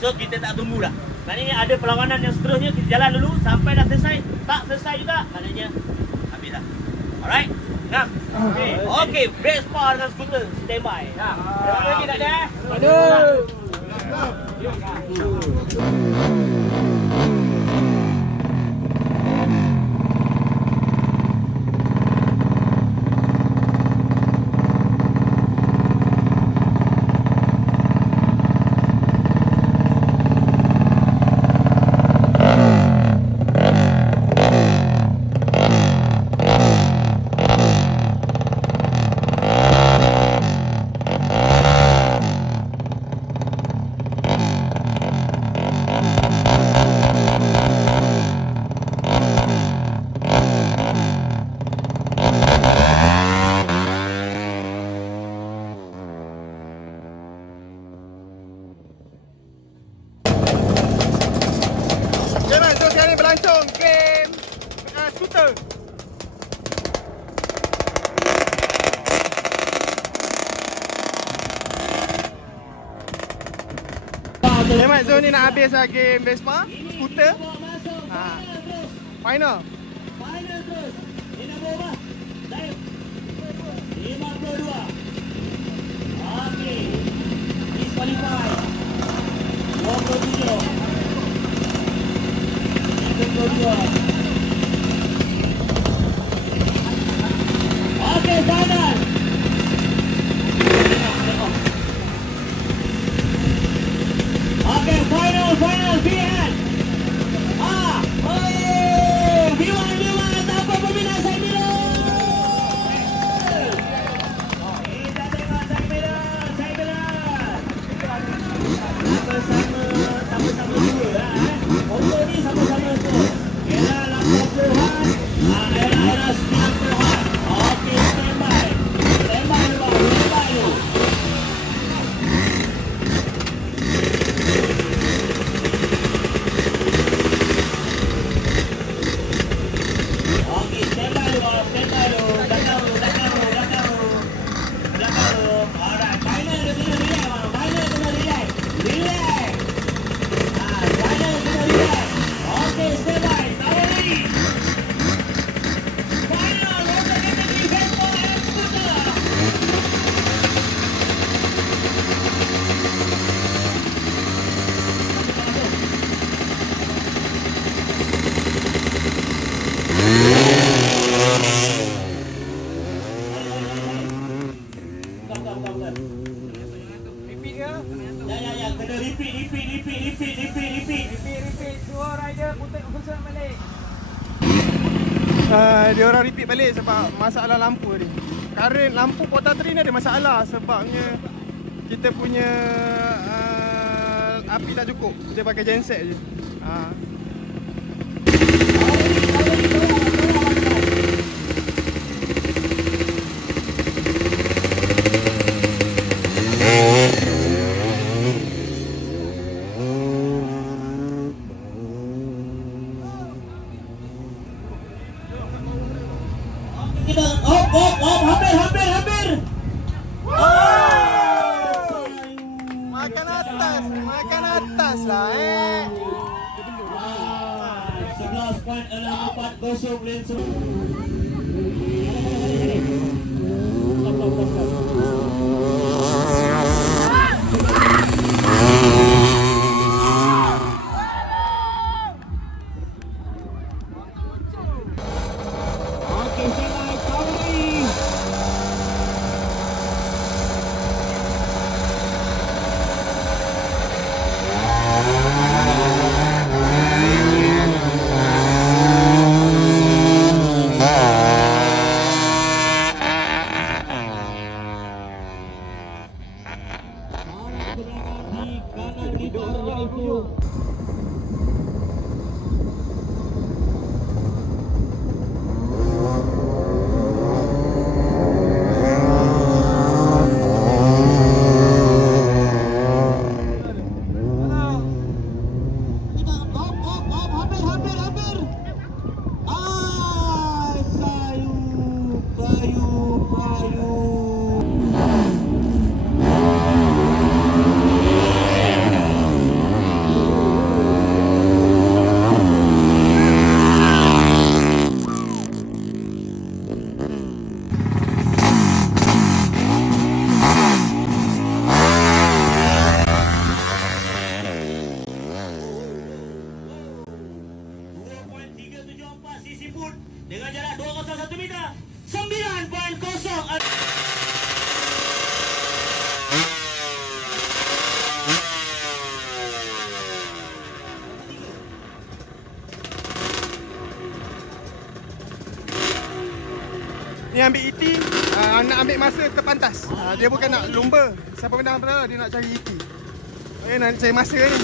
so kita tak tunggu dah. Maknanya ada perlawanan yang seterusnya, kita jalan dulu sampai dah selesai. Tak selesai juga, maknanya habis dah. Alright? Ngam? Okay, Vespa dengan skuter, standby. Berapa lagi tak ada? Ada. Berlangsung game skuter. Memang zone ni nak habis lah game Vespa skuter. Final. Final terus. Ini nak berapa? 52. Okey. Disqualify. 27. Okey, final. Okey, final BN. Viva, tak apa peminat saya bilang. Dia orang repeat balik sebab masalah lampu ni. Current lampu Porta 3 ni ada masalah sebabnya kita punya api tak cukup. Dia pakai genset je. Hampir. Makan atas lah 11.640 lensa. Dengan jarak 201 meter 9.0. Ni ambil ET, nak ambil masa terpantas. Dia bukan nak lumba. Siapa menang pernah dia nak cari ET. Nak cari masa ni.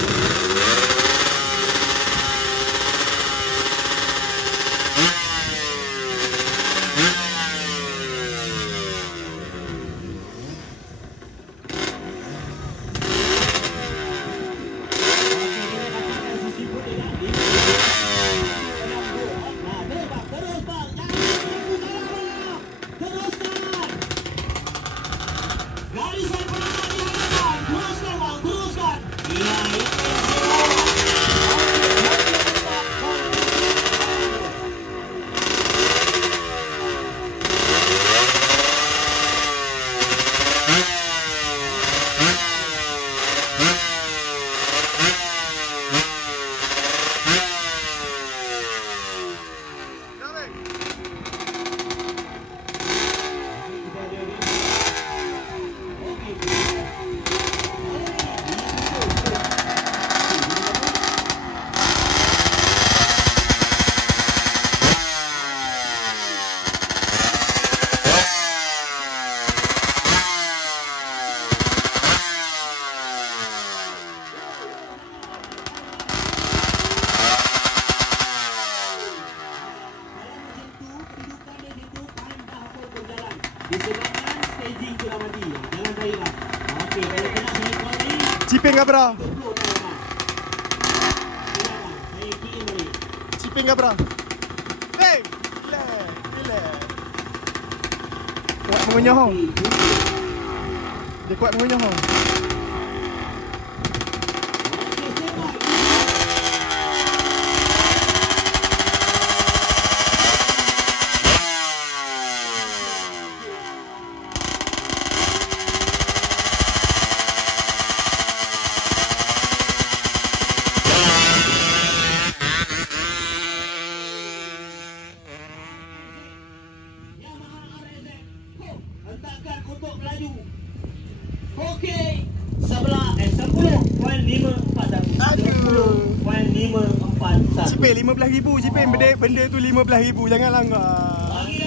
Ciping Gabra. Ciping Gabra. Hey, gila. Kuat mengunyah hong. Dia kuat mengunyah hong. Hentakkan untuk melaju. Okey, 10.640 Poin 541. Cipin 15,000 Cipin, benda tu 15,000, jangan langgar. Lagi.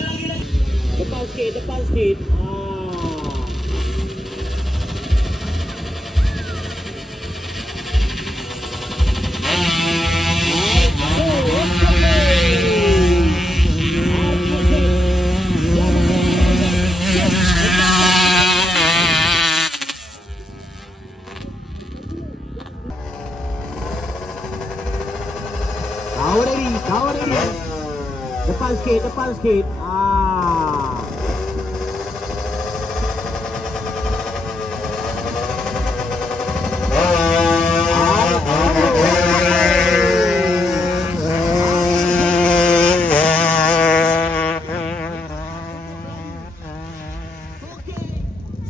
Depan sikit. Power ready. Depan sikit.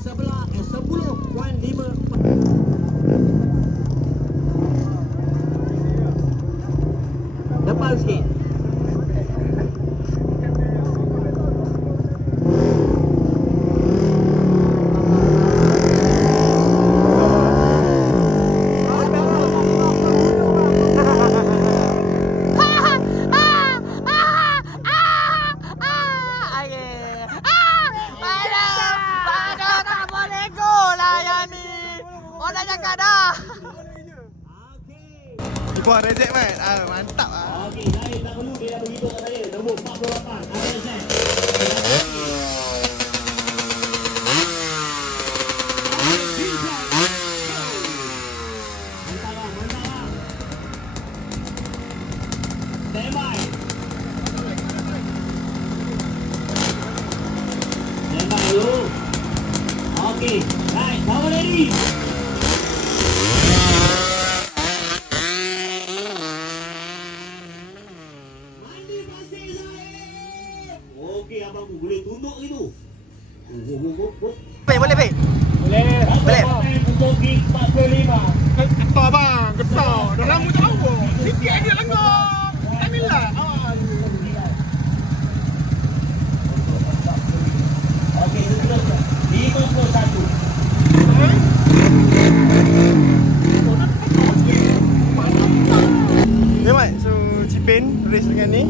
Sebelah 10.5. Depan sikit. Buat reject man. Mantap ah. Okey, saya tak perlu dia dah beritahu kat saya. Nombor 48. Ada set. Mantap. Standby dulu. Okey, right, power ready. Okey, abangku boleh tunduk gitu. Boleh. Boleh. Untuk gig 45. Getar bang, getar. Dah lama tak lawa. Sikit aja langgar. Alhamdulillah. Okey, seterusnya 51. Ya mat, so Cipin race dengan ni.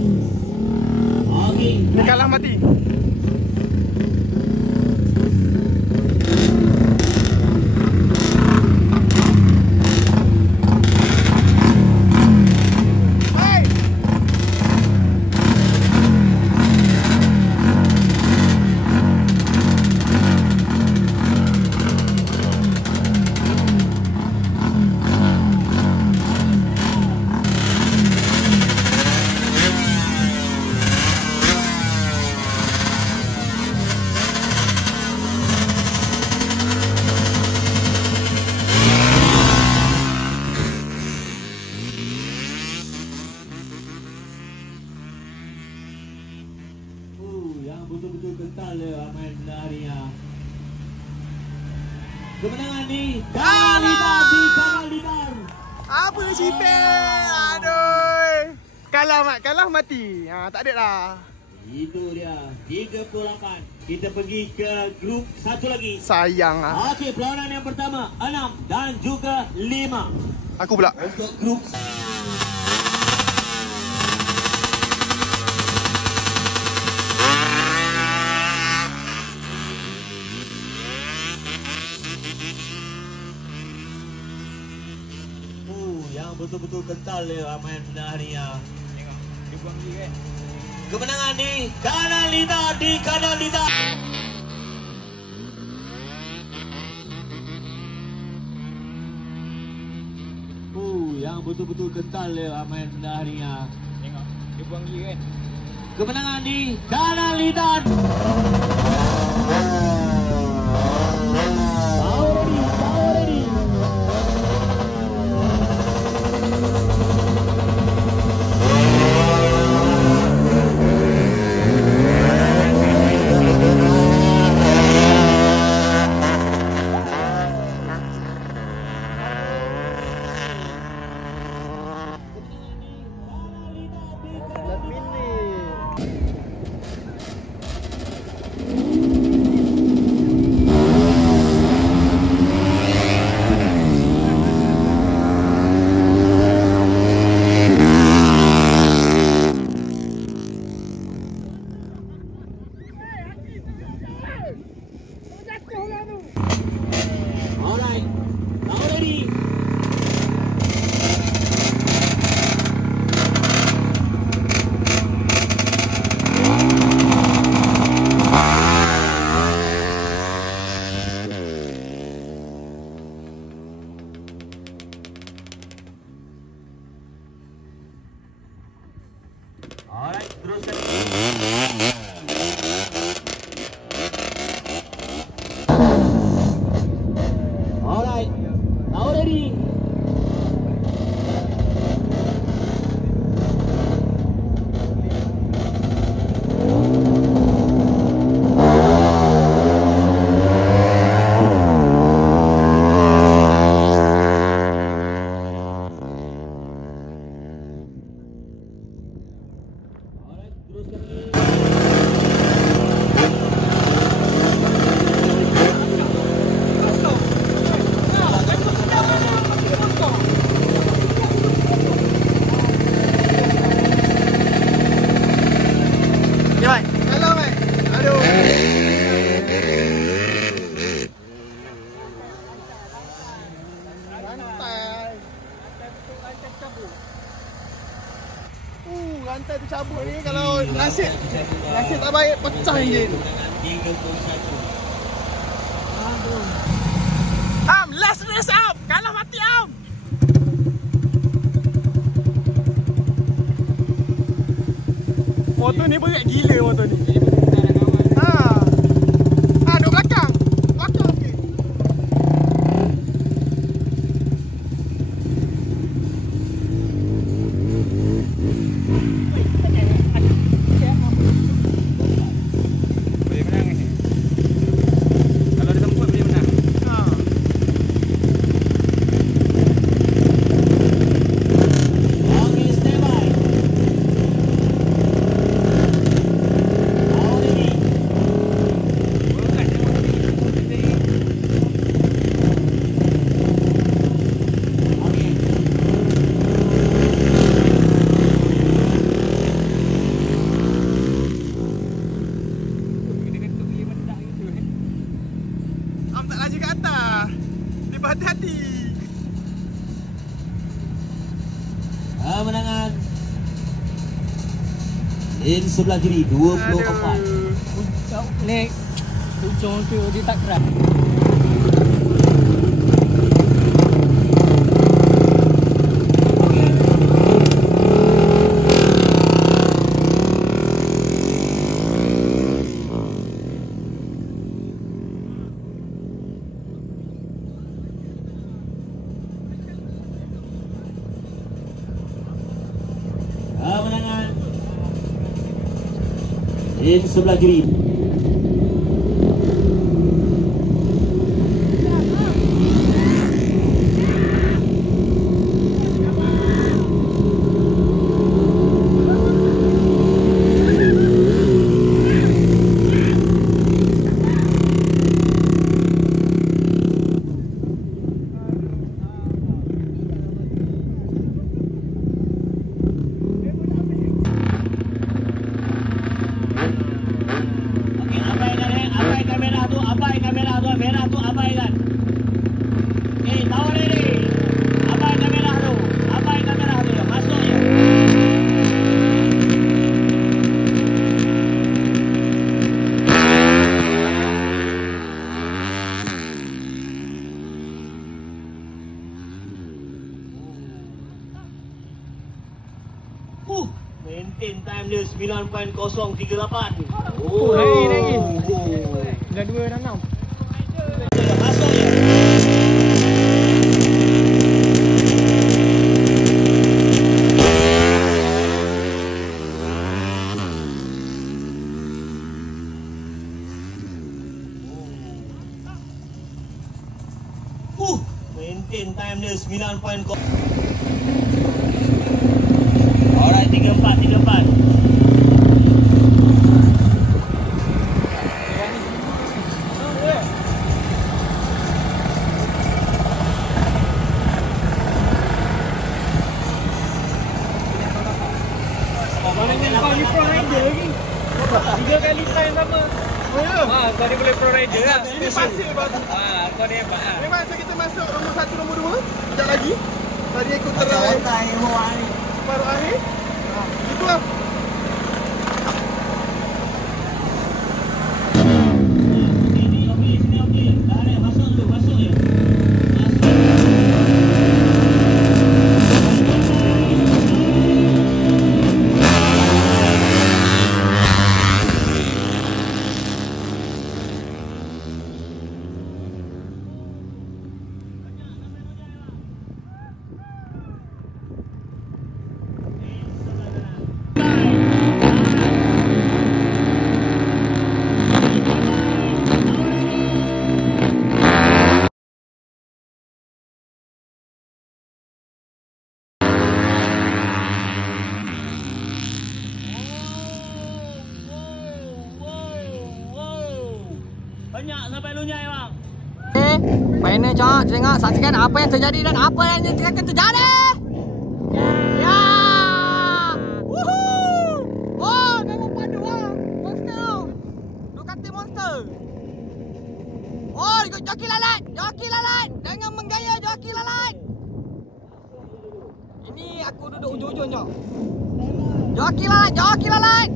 Okey. Ni kalah mati. Betul-betul kental dia Ahmad Dahria. Kemenangan ni Kanal Litar. Apa Cipin? Aduh. Kalah mati. Tak ada lah. Itu dia 38. Kita pergi ke grup satu lagi. Sayang ah. Okey, perlawanan yang pertama 6 dan juga 5. Aku pula. Untuk grup yang betul-betul kental dia Ahmad Dahria. Tengok, dia buang gigi kan. Kemenangan di Kanal Litar, di Kanal Litar. Yang betul-betul kental dia Ahmad Dahria. Tengok, dia buang gigi kan. Kemenangan di Kanal Litar. Power ready. nasib tak baik pecah enjin. Last race Am, kalah mati Am. Motor ni berat gila motor ni. Duduk belakang. Belakang sikit. Boleh menang ni. Kalau dia tempat boleh menang. Hati-hati. Kemenangan lane sebelah kiri 24. Ni ujung tu dia tak keras. Kemenangan lane sebelah kiri. Merah tu abaikan. Tahu ni. Abaikan merah tu. Abaikan merah tu. Masuk je. Maintain time dia 9.038. Lagi. Dah 2.6. Masuk je. Maintain time dia 9.0. Alright, 34. Kau ni pro rider lagi. 3 kali try sama. Oh ya? Kau ni boleh pro rider lah. Ini pasir batu. Kau ni hebat lah. Memang masa kita masuk nombor 1, nombor 2 sekejap lagi. Tadi aku terai baru akhir. Itu lah. Sini okey. Dah ada masuk je. Banyak sampai lunyai bang. Final cok, tengok saksikan apa yang terjadi dan apa yang akan terjadi. Ya. Woohoo. Oh, memang padu ah. Monster. Ducati Monster. Oh, joki lalat. Dengan menggaya joki lalat. Ini aku duduk ujung-ujung cok. Joki lalat.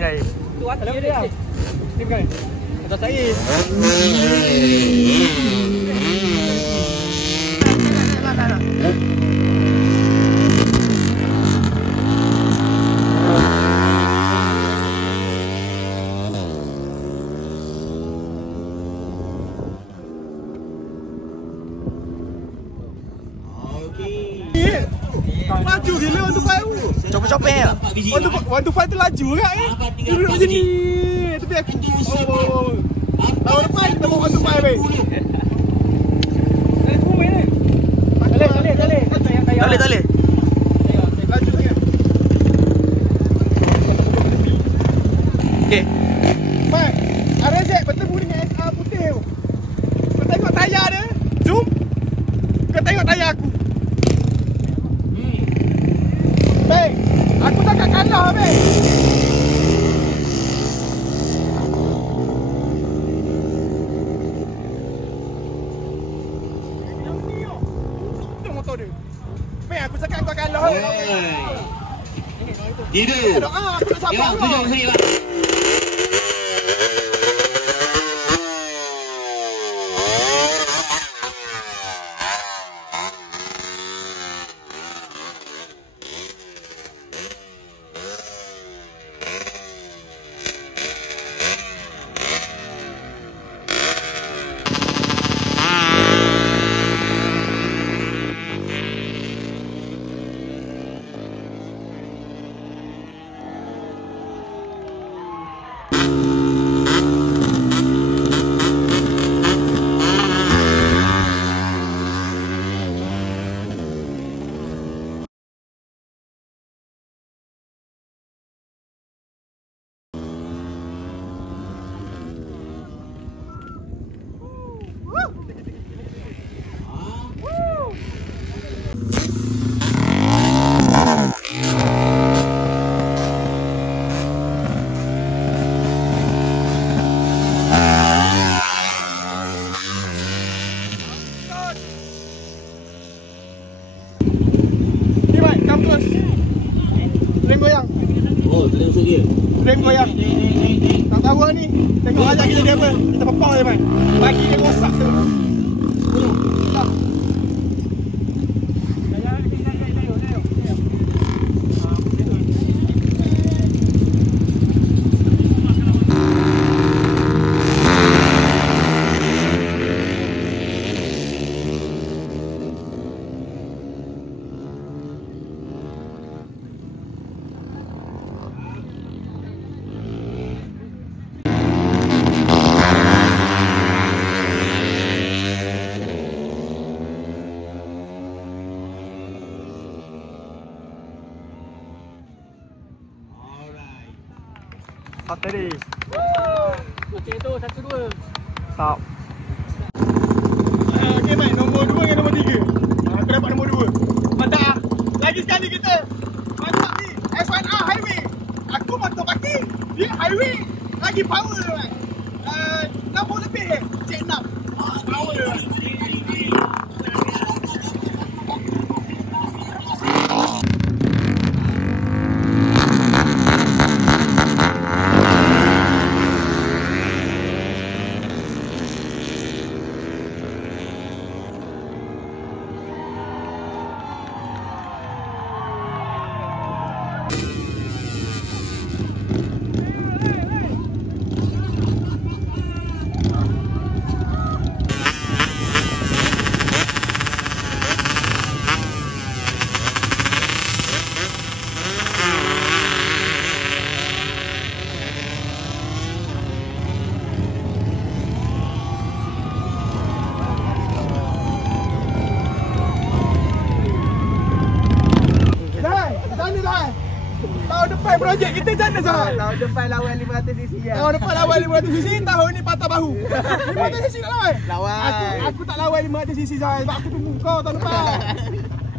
Minai. Tu atas dia. Ni bukan. Atas saya. Laju gila on the fire tu. Copek-copek ya? On the fire tu laju kan eh? Dia duduk macam ni. Tapi aku tahun depan kita bawa on the fire baik. Tali. Laju sangat. Okey. Mat, RZ bertemu dengan SR putih tu. Kau tengok tayar dia. Zoom. Kau tengok tayar aku. Baik, aku takkan kalah, baik. Itu motor dia. Baik, aku cakap kau kalah. Tidak. Aku nak sabar. Tunjuk sini, Pak. Rem goyang. Tak tahu ni. Tengok ajak kita dia apa. Kita pepau je, Man. Bagi dia rosak tu. tadi. Okey tu 1-2. Stop. Okay baik, nombor 2 dengan nombor 3. Aku dapat nombor 2. Mantap. Lagi sekali kita. Mantap ni. S1R highway. Aku motor kaki. Dia highway. Lagi power kan. 60 lebih cek 6. Power kan. Projek kita macam mana Zahad? Tahun depan lawan 500cc lah. Tahun depan lawan 500cc, tahun ni patah bahu. 500cc tak lawan? Lawan. Aku tak lawan 500cc Zahad sebab aku tunggu kau tahun depan.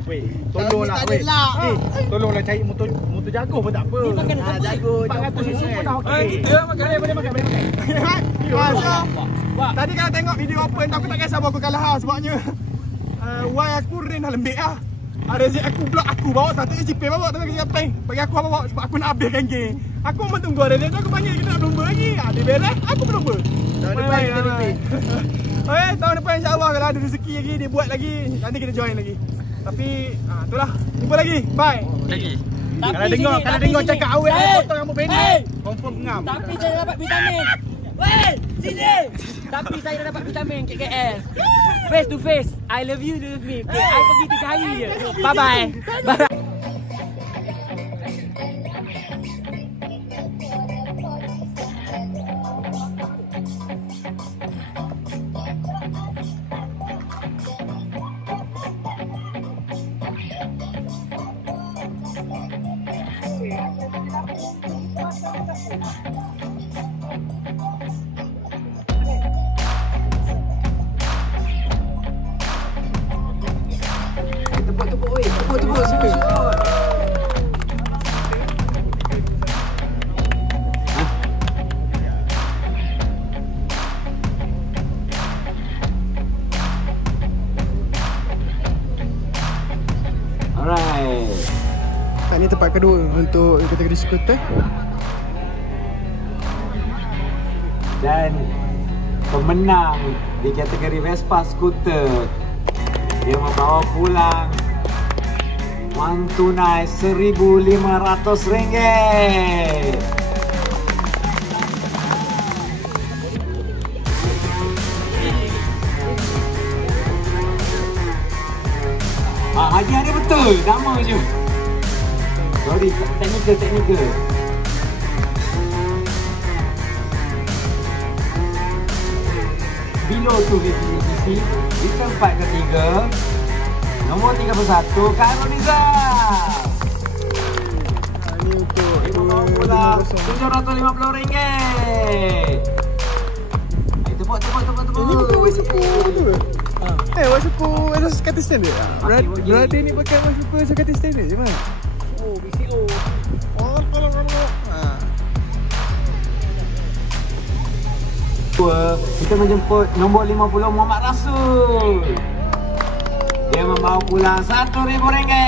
Weh, tolonglah weh. Tolonglah cari motor jago pun tak apa. Ni makan jago. 400cc pun dah okey. Kita makan boleh makan. Tadi kalau tengok video open tu aku tak kisah aku kalah sebabnya Y aku rain dah lembik lah. Ada Zik aku blok aku bawa satu ACP bawa tak kena apa. Bagi aku bawa sebab aku nak habiskan geng. Aku memang tunggu ada Zik aku panggil kita nak berlumba lagi. Dia beres aku berlumba. Tahun depan kita repeat. Okey, tahun depan insya-Allah kalau ada rezeki lagi dia buat lagi, nanti kita join lagi. Tapi itulah. Jumpa lagi. Bye. Lagi. Kalau dengar cakap awet ada potong rambut pendek. Confirm ngam. Tapi saya dapat vitamin. Weh, sini. Tapi saya dah dapat vitamin KKL. Face to face. I love you, love me. Okay, I pergi 3 hari je. Bye bye. Bye. Tepuk sikit. Alright. Ini tempat kedua untuk kategori skuter. Dan pemenang di kategori Vespa skuter, dia membawa pulang wang tunai RM1,500. Hadiah dia betul, sama je. Sorry, teknikal. Below tu VCC di tempat ketiga, nombor 31 Kak Ronizal. Ini untuk dia membawa pulang RM750. Tepuk. Ini bukan Wasuku tu ke? Wasuku Sakati standard. Berada ni pakai Wasuku Sakati standard je mana? Oh, BCO. Kita menjemput nombor 50 Muhammad Rasul. Dia membawa pulang RM1,000.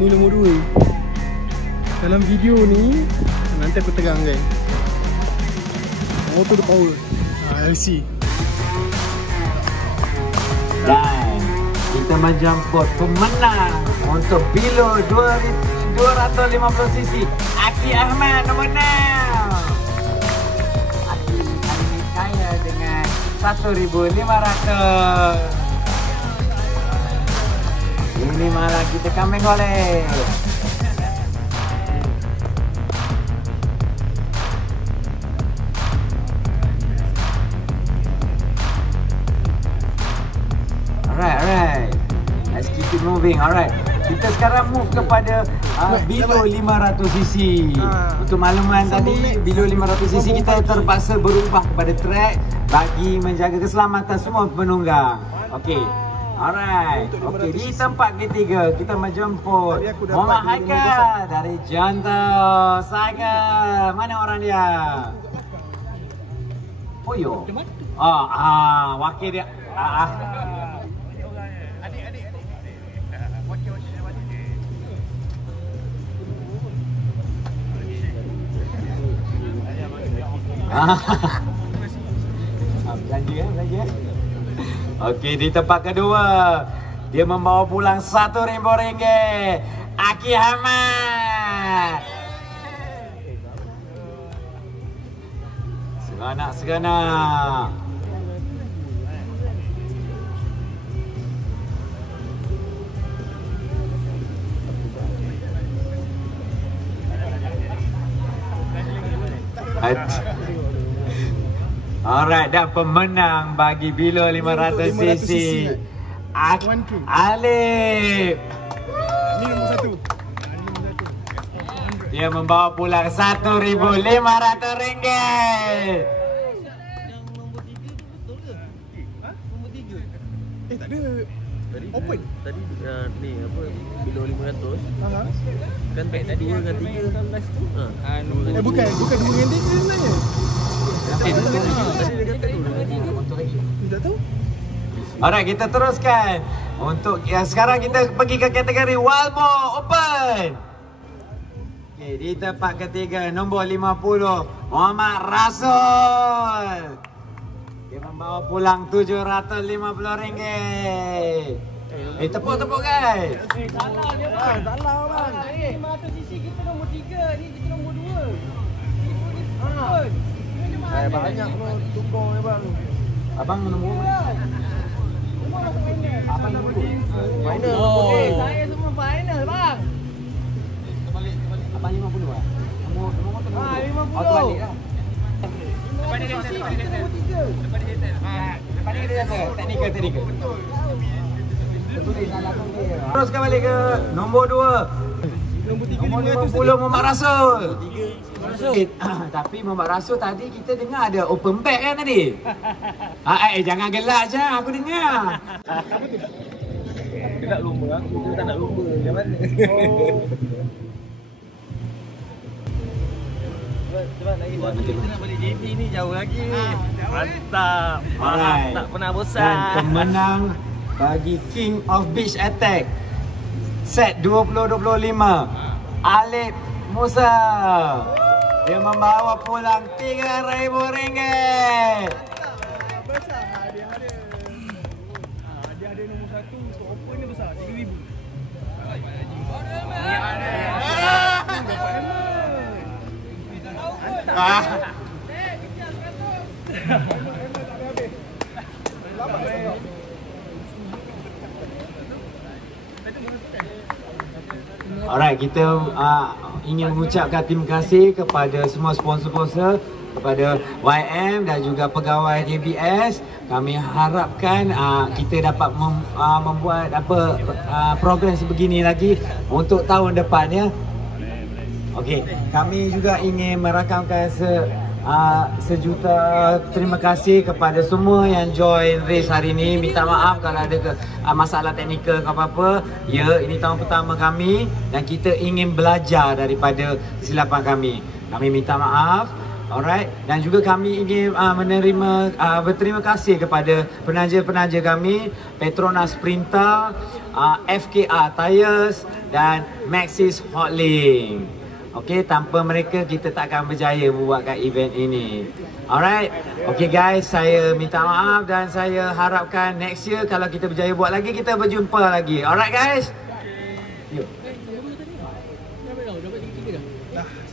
Ini nombor 2. Dalam video ni nanti aku terangkan. Motor tu power. LC. Dan kita menjemput pemenang untuk Bilo 250cc Aki Ahmad nombor 6. Aki kali ini kaya dengan RM1,500. Ini malah kita kambing golek. Alright. Let's keep moving. Alright. Kita sekarang move kepada below 500cc. Untuk makluman tadi, below 500cc kita terpaksa berubah kepada track bagi menjaga keselamatan semua penunggang. Okey. Alright. Okey, di tempat ketiga kita menjemput Muhammad Haikal dari Jantan. Haikal, mana orang dia? Oh yo. Wakil dia. Adik. Belanja. Okey, di tempat kedua dia membawa pulang RM1,000. Aki Hamad. Seganak. Alright, dan pemenang bagi below 500cc Alif. Ini nombor 1. Dia membawa pulang RM1,500. Tak ada. Open. Tadi ni apa below 500. Kan baik tadi 2 dengan 3 kan last tu. Bukan 2 dengan 3 sebenarnya. Tadi dia kata 2 dengan 3. Tak tahu. Alright, kita teruskan. Untuk sekarang kita pergi ke kategori wild ball open. Okay, di tempat ketiga nombor 50 Muhammad Rasul. Dia membawa pulang RM750. Tepuk guys. Salah dia bang. Salah bang. 500cc kita nombor 3, ni kita nombor 2. Banyak pun tukang ni bang. Abang nombor Abang nombor 2. Final. Saya semua final bang. Terbalik. Abang 50 ah. Nombor 50. Terbalik lah. Depan dia nombor 3. Teknikal. Teruskan balik ke nombor 2. Nombor 50 Muhammad Rasul. Tapi Muhammad Rasul tadi kita dengar ada open back kan tadi? Jangan gelak je, aku dengar. Dia nak lumba aku, dia tak nak lumba. Macam mana? Cepat lagi. Kita nak balik JB ni jauh lagi. Mantap. Tak pernah bosan. Dan pemenang bagi King of Beach Attack set 2025 Alif Musa. Dia membawa pulang RM3,000. Besar hadiah dia. Hadiah dia nombor 1 untuk open ni besar RM3,000. Alright, kita ingin mengucapkan terima kasih kepada semua sponsor-sponsor, kepada YM dan juga pegawai KBS. Kami harapkan kita dapat membuat program sebegini lagi untuk tahun depannya. Okey, kami juga ingin merakamkan sejuta terima kasih kepada semua yang join race hari ini. Minta maaf kalau ada masalah teknikal ke apa-apa. Ya, ini tahun pertama kami dan kita ingin belajar daripada kesilapan kami. Kami minta maaf. Alright, dan juga kami ingin berterima kasih kepada penaja-penaja kami, Petronas Sprinter, FKR Tires dan Maxis Hotlink. Okey, tanpa mereka kita tak akan berjaya membuatkan event ini. Alright. Okey guys, saya minta maaf dan saya harapkan next year kalau kita berjaya buat lagi, kita berjumpa lagi. Alright guys. Yuk.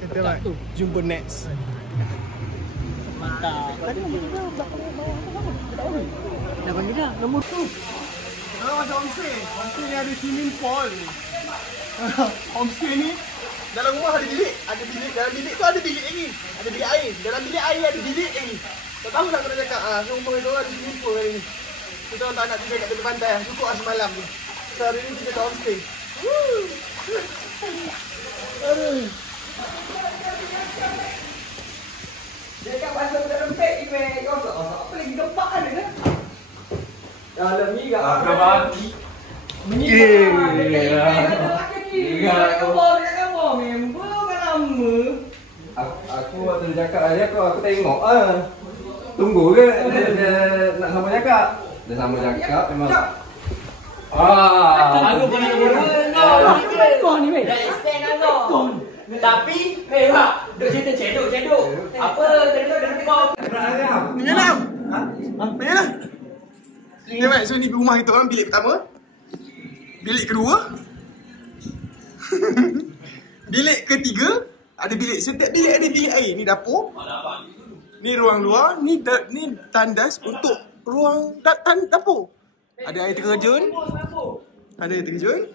Kata lah, jumpa next. Mantap. Dah panggil dah nombor 2. Macam homestay. Homestay ni ada swimming pool. Homestay ni dalam rumah ada bilik. Dalam bilik tu ada bilik lagi. Ada bilik air. Dalam bilik air ada bilik lagi. Tak tahu nak kena cakap. Rumah itu ada swimming pool hari ni. Kita orang tak nak tinggal kat tepi pantai. Cukup lah semalam ni. So hari ni kita kat homestay. Dia kat pasal budak lempek ni meh. Apa lagi gempak ada kan? Dalam ni gak apa bagi. Aku waktu dia cakap aja aku tengok tunggu ke dia nak sama cakap. Dia sama cakap memang. Aku pernah kau ni meh. Tapi memang duk cerita cedok. Apa tadi kau Ni lah. Ni lah. Ni mat, so ni rumah kita orang bilik pertama. Bilik kedua. Bilik ketiga. Ada bilik, setiap bilik ada bilik air. Ni dapur. Ni ruang luar. Ni tandas untuk ruang dapur. Ada air terjun. Ada air terjun.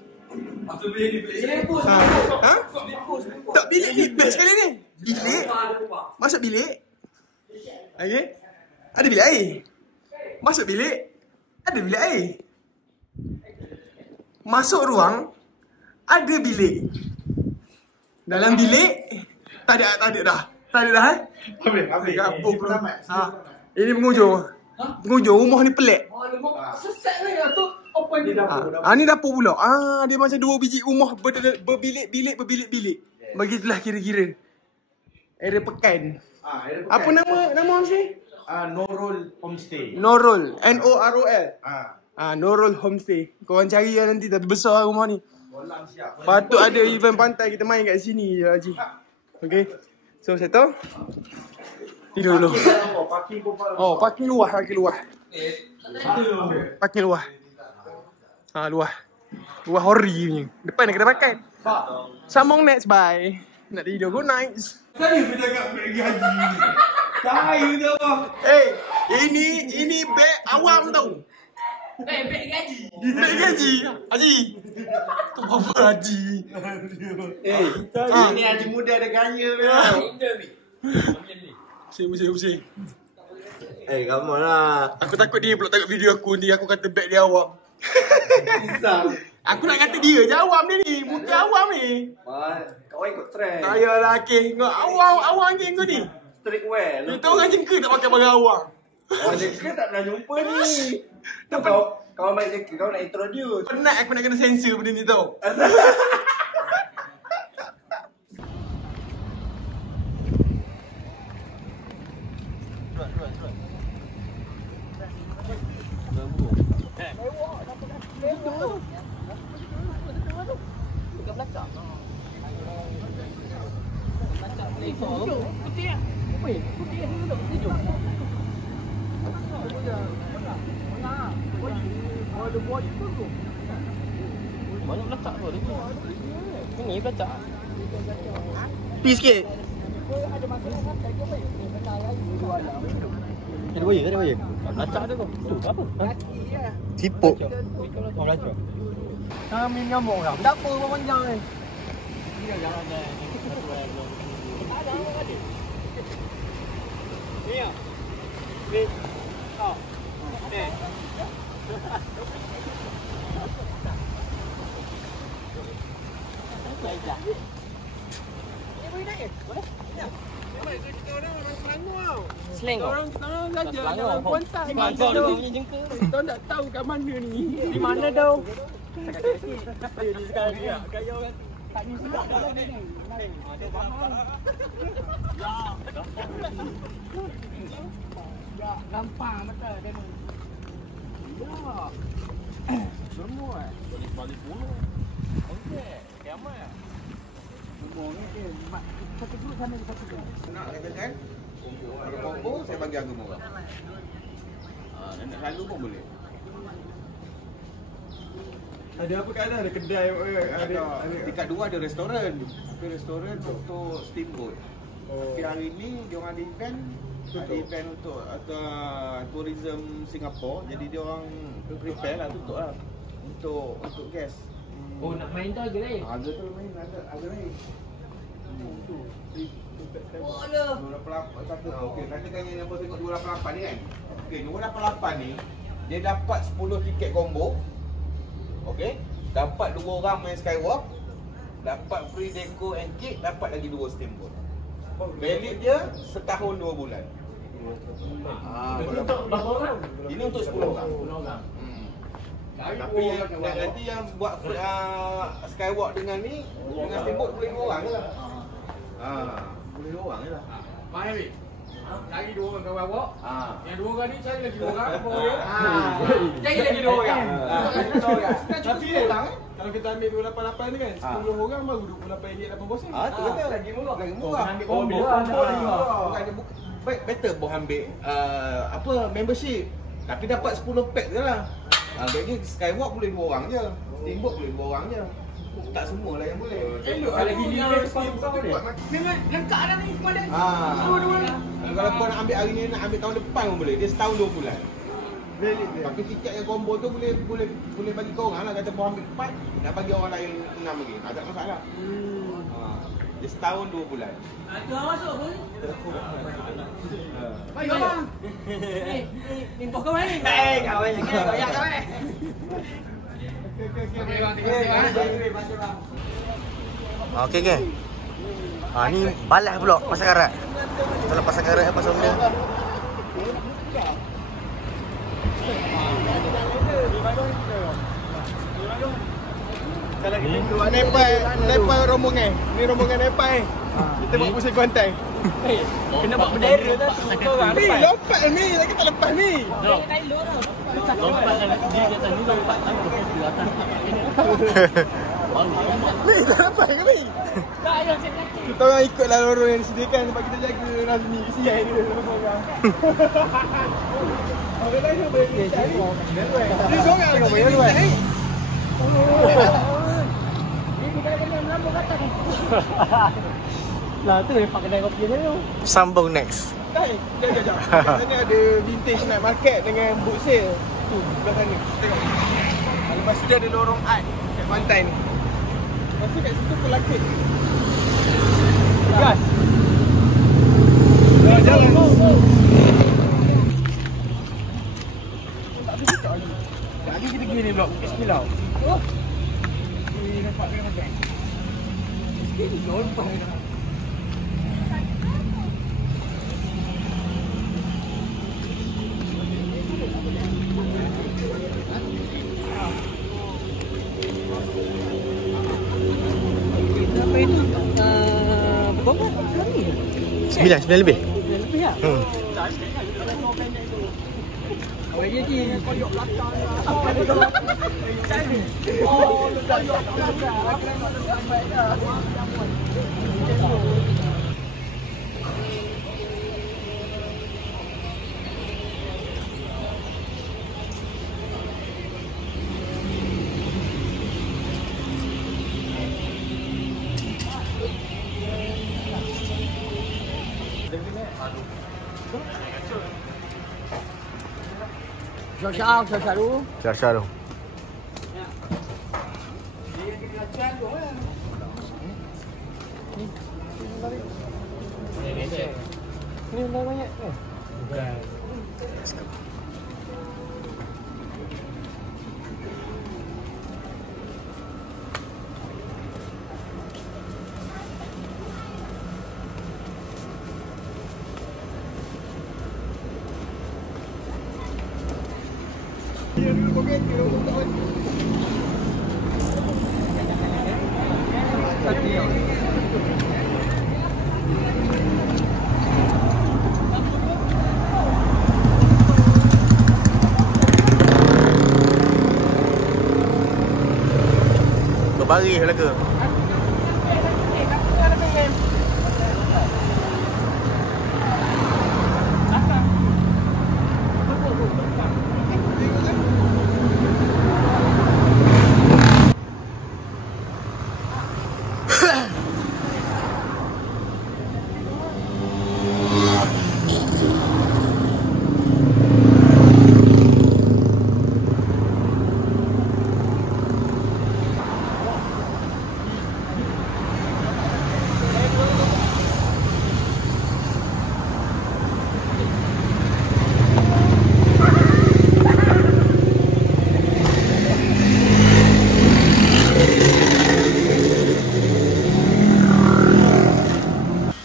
Tak, bilik ni best sekali ni. Bilik. Masuk bilik. Okay. Ada bilik air. Masuk bilik. Ada bilik air. Masuk ruang. Ada bilik. Dalam bilik tak ada dah. Habis. Kapur bro. Ini penghujung. Penghujung rumah ni pelik. Sesat weh tu. Apa ni dapur? Ni dapur pula. Dia macam 2 biji rumah berbilik-bilik. Begitulah kira-kira. Area Pekan. Apa nama homestay? Norol Homestay. Norol. N-O-R-O-L. Norol Homestay. Korang cari lah nanti, tapi besar lah rumah ni. Patut ada event pantai, kita main kat sini je Haji. Okay. So settle. Tidur dulu. Parking luar. Parking luar. Luar hori punya. Depan nak kena makan. Sambung next, bye. Nak tidur, good night. Saya pun cakap beg haji ni. Saya tu apa? Ini beg awam tau. Beg gaji. Beg gaji. Haji. Tu apa Haji? Ini haji muda ada gaya tau. Pusing. Come on lah. Aku takut dia pula tengok video aku ni. Aku kata beg dia awam. Aku nak kata dia je awam dia ni. Muka awam ni. Kawan ikut trend. Tak payahlah Akih. Awam Akih kau ni. Streetwear. Kita orang jengka tak pakai barang awam. Orang jengka tak pernah jumpa ni. Kau main jengka, kau nak introduce. Penat aku nak kena sensor benda ni tau. Banyak belacak tu. Ini belacak. Pi sikit. Ada wire. Belacak dia tu. Tu apa? Sipuk. Kau belacak. Kami ngamuk dah. Dapur panjang ni. Selengok. Orang saja dalam kontak. Kita tak tahu kat mana ni. Di mana dah? Kaya orang tak ni juga. Ya, gampang betul demo. Ya. Semua. Balik puluh. Okey, kiamat. Semua ni satu grup sana satu grup. Nak katakan combo saya bagi harga murah. Nak lalu pun boleh. Ada apa kat ada kedai Ada tingkat 2 ada restoran. Tapi restoran untuk steamboat. Tapi hari ni dia orang ada event. Ada event untuk tourism Singapore. Jadi dia orang prepare lah tutup lah untuk guest. Oh, nak main tu harga lain? Harga tu main harga lain. Tu. Oh lah. 288. Okey, katakan yang apa tengok 288 ni kan. Okey, 288 ni dia dapat 10 tiket combo. Okey. dapat 2 orang main skywalk, dapat free deco and cake, dapat lagi 2 steamboat. Valid dia setahun 2 bulan. Ini untuk berapa orang? Ini untuk 10 orang. Tapi yang nanti yang buat skywalk dengan ni, dengan steamboat boleh 2 orang je lah. Boleh 2 orang je lah. Mai Abi. Cari 2 orang kawan awak. Yang 2 orang ni cari lagi 2 orang. Cari lagi 2 orang. Tapi kalau kita ambil 288 ni kan, 10 orang baru RM28.80. Tu betul. Lagi murah. Ambil combo lagi murah. Better bos ambil membership. Tapi dapat 10 pack je lah. Jadi skywalk boleh 2 orang je. Steamboat boleh 2 orang je. Tak semua lah yang boleh. Elok lah lagi ni memang lengkap dah ni semua dah. Dua-dua lah. Kalau kau nak ambil hari ni, nak ambil tahun depan pun boleh. Dia setahun 2 bulan. Tapi tiket yang combo tu boleh bagi kau orang lah. Kata kau ambil 4, nak bagi orang lain 6 lagi. Tak masalah. Dia setahun 2 bulan. Tu awak masuk apa ni? Baik bang. Ni poh kawan ni. Kawan ni. Koyak kawan. Okey bang, terima kasih bang. Okey. Ni balas pula pasal karat. Kita lepas pasal karat pasal benda. Kalau kita keluar Nepal rombongan. Ni rombongan Nepal. Kita buat pusing Kuantan. Kena buat bendera tu. Ni lompat ni, lagi tak lepas ni. Naik low dah. Lompat kan dia kat atas ni, lompat tangan ke atas. Ni tak lepas ke ni? Tak ada cek kaki. Kita orang ikutlah lorong yang disediakan sebab kita jaga Nazmi kesian dia orang. Orang lain boleh cari. Dia seorang yang boleh cari. Ini kena melambung atas ni. Lah tu lepak kedai kopi dia tu. Sambung next. Sekejap. Sana ada vintage night market dengan boot sale. Tu, sebelah sana. Tengok. Lepas tu dia ada lorong art kat pantai ni. Lepas tu kat situ pelakit. Gas. Jalan. Lagi kita pergi ni blok Eskilau. Ni nampak dia macam. Eskilau lepas ni. Berapa ni? 9 lebih. 9 lebih lah. Awak jadi koyok belakang. Apa ni kalau cari? Oh, koyok belakang. Sampai dah. Siap-siap dulu. Siap-siap dulu. Ni dah banyak ke? Bukan. Berbaris lah ke?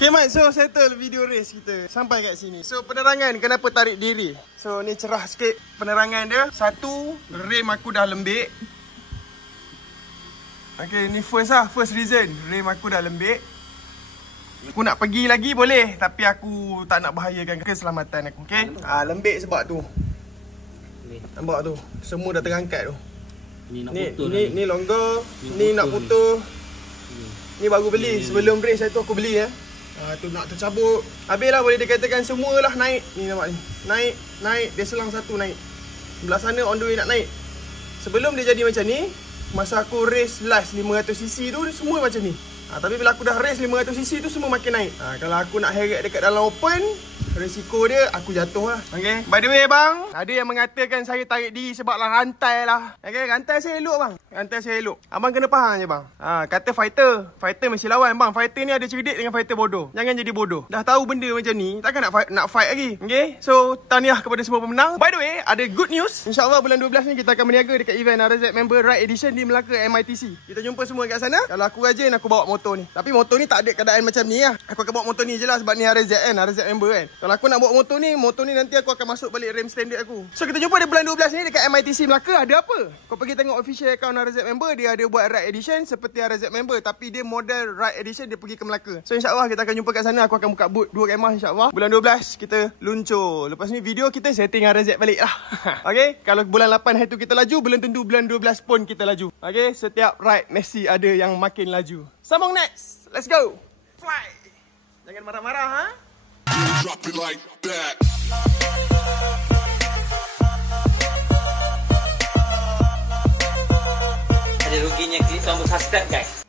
Okay Mat, so settle video race kita sampai kat sini. So penerangan kenapa tarik diri. So ni cerah sikit penerangan dia. Satu, rem aku dah lembik. Okay, ni first reason. Rem aku dah lembik. Aku nak pergi lagi boleh, tapi aku tak nak bahayakan keselamatan aku. Okay, lembik sebab tu. Nampak tu, semua dah terangkat tu. Ni longgar, ni nak putus. Ni baru beli, sebelum race tu aku beli ya. Tu nak tercabut. Habis lah boleh dikatakan semualah naik. Ni nampak ni. Naik, dia selang satu naik. Sebelah sana on the way nak naik. Sebelum dia jadi macam ni, masa aku race last 500cc tu, semua macam ni. Tapi bila aku dah race 500cc tu, semua makin naik. Kalau aku nak heret dekat dalam open, risiko dia aku jatuh lah. Okay, by the way bang, ada yang mengatakan saya tarik diri sebab lah rantai lah. Okay, rantai saya elok bang. Rantai saya elok. Abang kena faham je bang. Kata fighter mesti lawan bang. Fighter ni ada cerdik dengan fighter bodoh. Jangan jadi bodoh. Dah tahu benda macam ni, takkan nak fight lagi. Okay, so tahniah kepada semua pemenang. By the way, ada good news. InsyaAllah bulan 12 ni kita akan berniaga dekat event RZ Member Ride Edition di Melaka MITC. Kita jumpa semua kat sana. Kalau aku rajin, aku bawa motor ni. Tapi motor ni tak ada keadaan macam ni lah. Aku akan bawa motor ni je lah sebab ni RZ kan, RZ Member kan. Kalau aku nak bawa motor ni nanti aku akan masuk balik rem standard aku. So kita jumpa di bulan 12 ni dekat MITC Melaka. Ada apa? Kau pergi tengok official account RZ Member. Dia ada buat ride edition seperti RZ Member, tapi dia model ride edition dia pergi ke Melaka. So insyaAllah kita akan jumpa kat sana. Aku akan buka boot 2 kemah insyaAllah. Bulan 12 kita luncur. Lepas ni video kita setting RZ balik lah. Okay, kalau bulan 8 hari tu kita laju, belum tentu bulan 12 pun kita laju. Okay, setiap ride mesti ada yang makin laju. Sambung next. Let's go. Fly. Jangan marah-marah ha. Drop it like that. Ada ruginya klik tombol subscribe guys.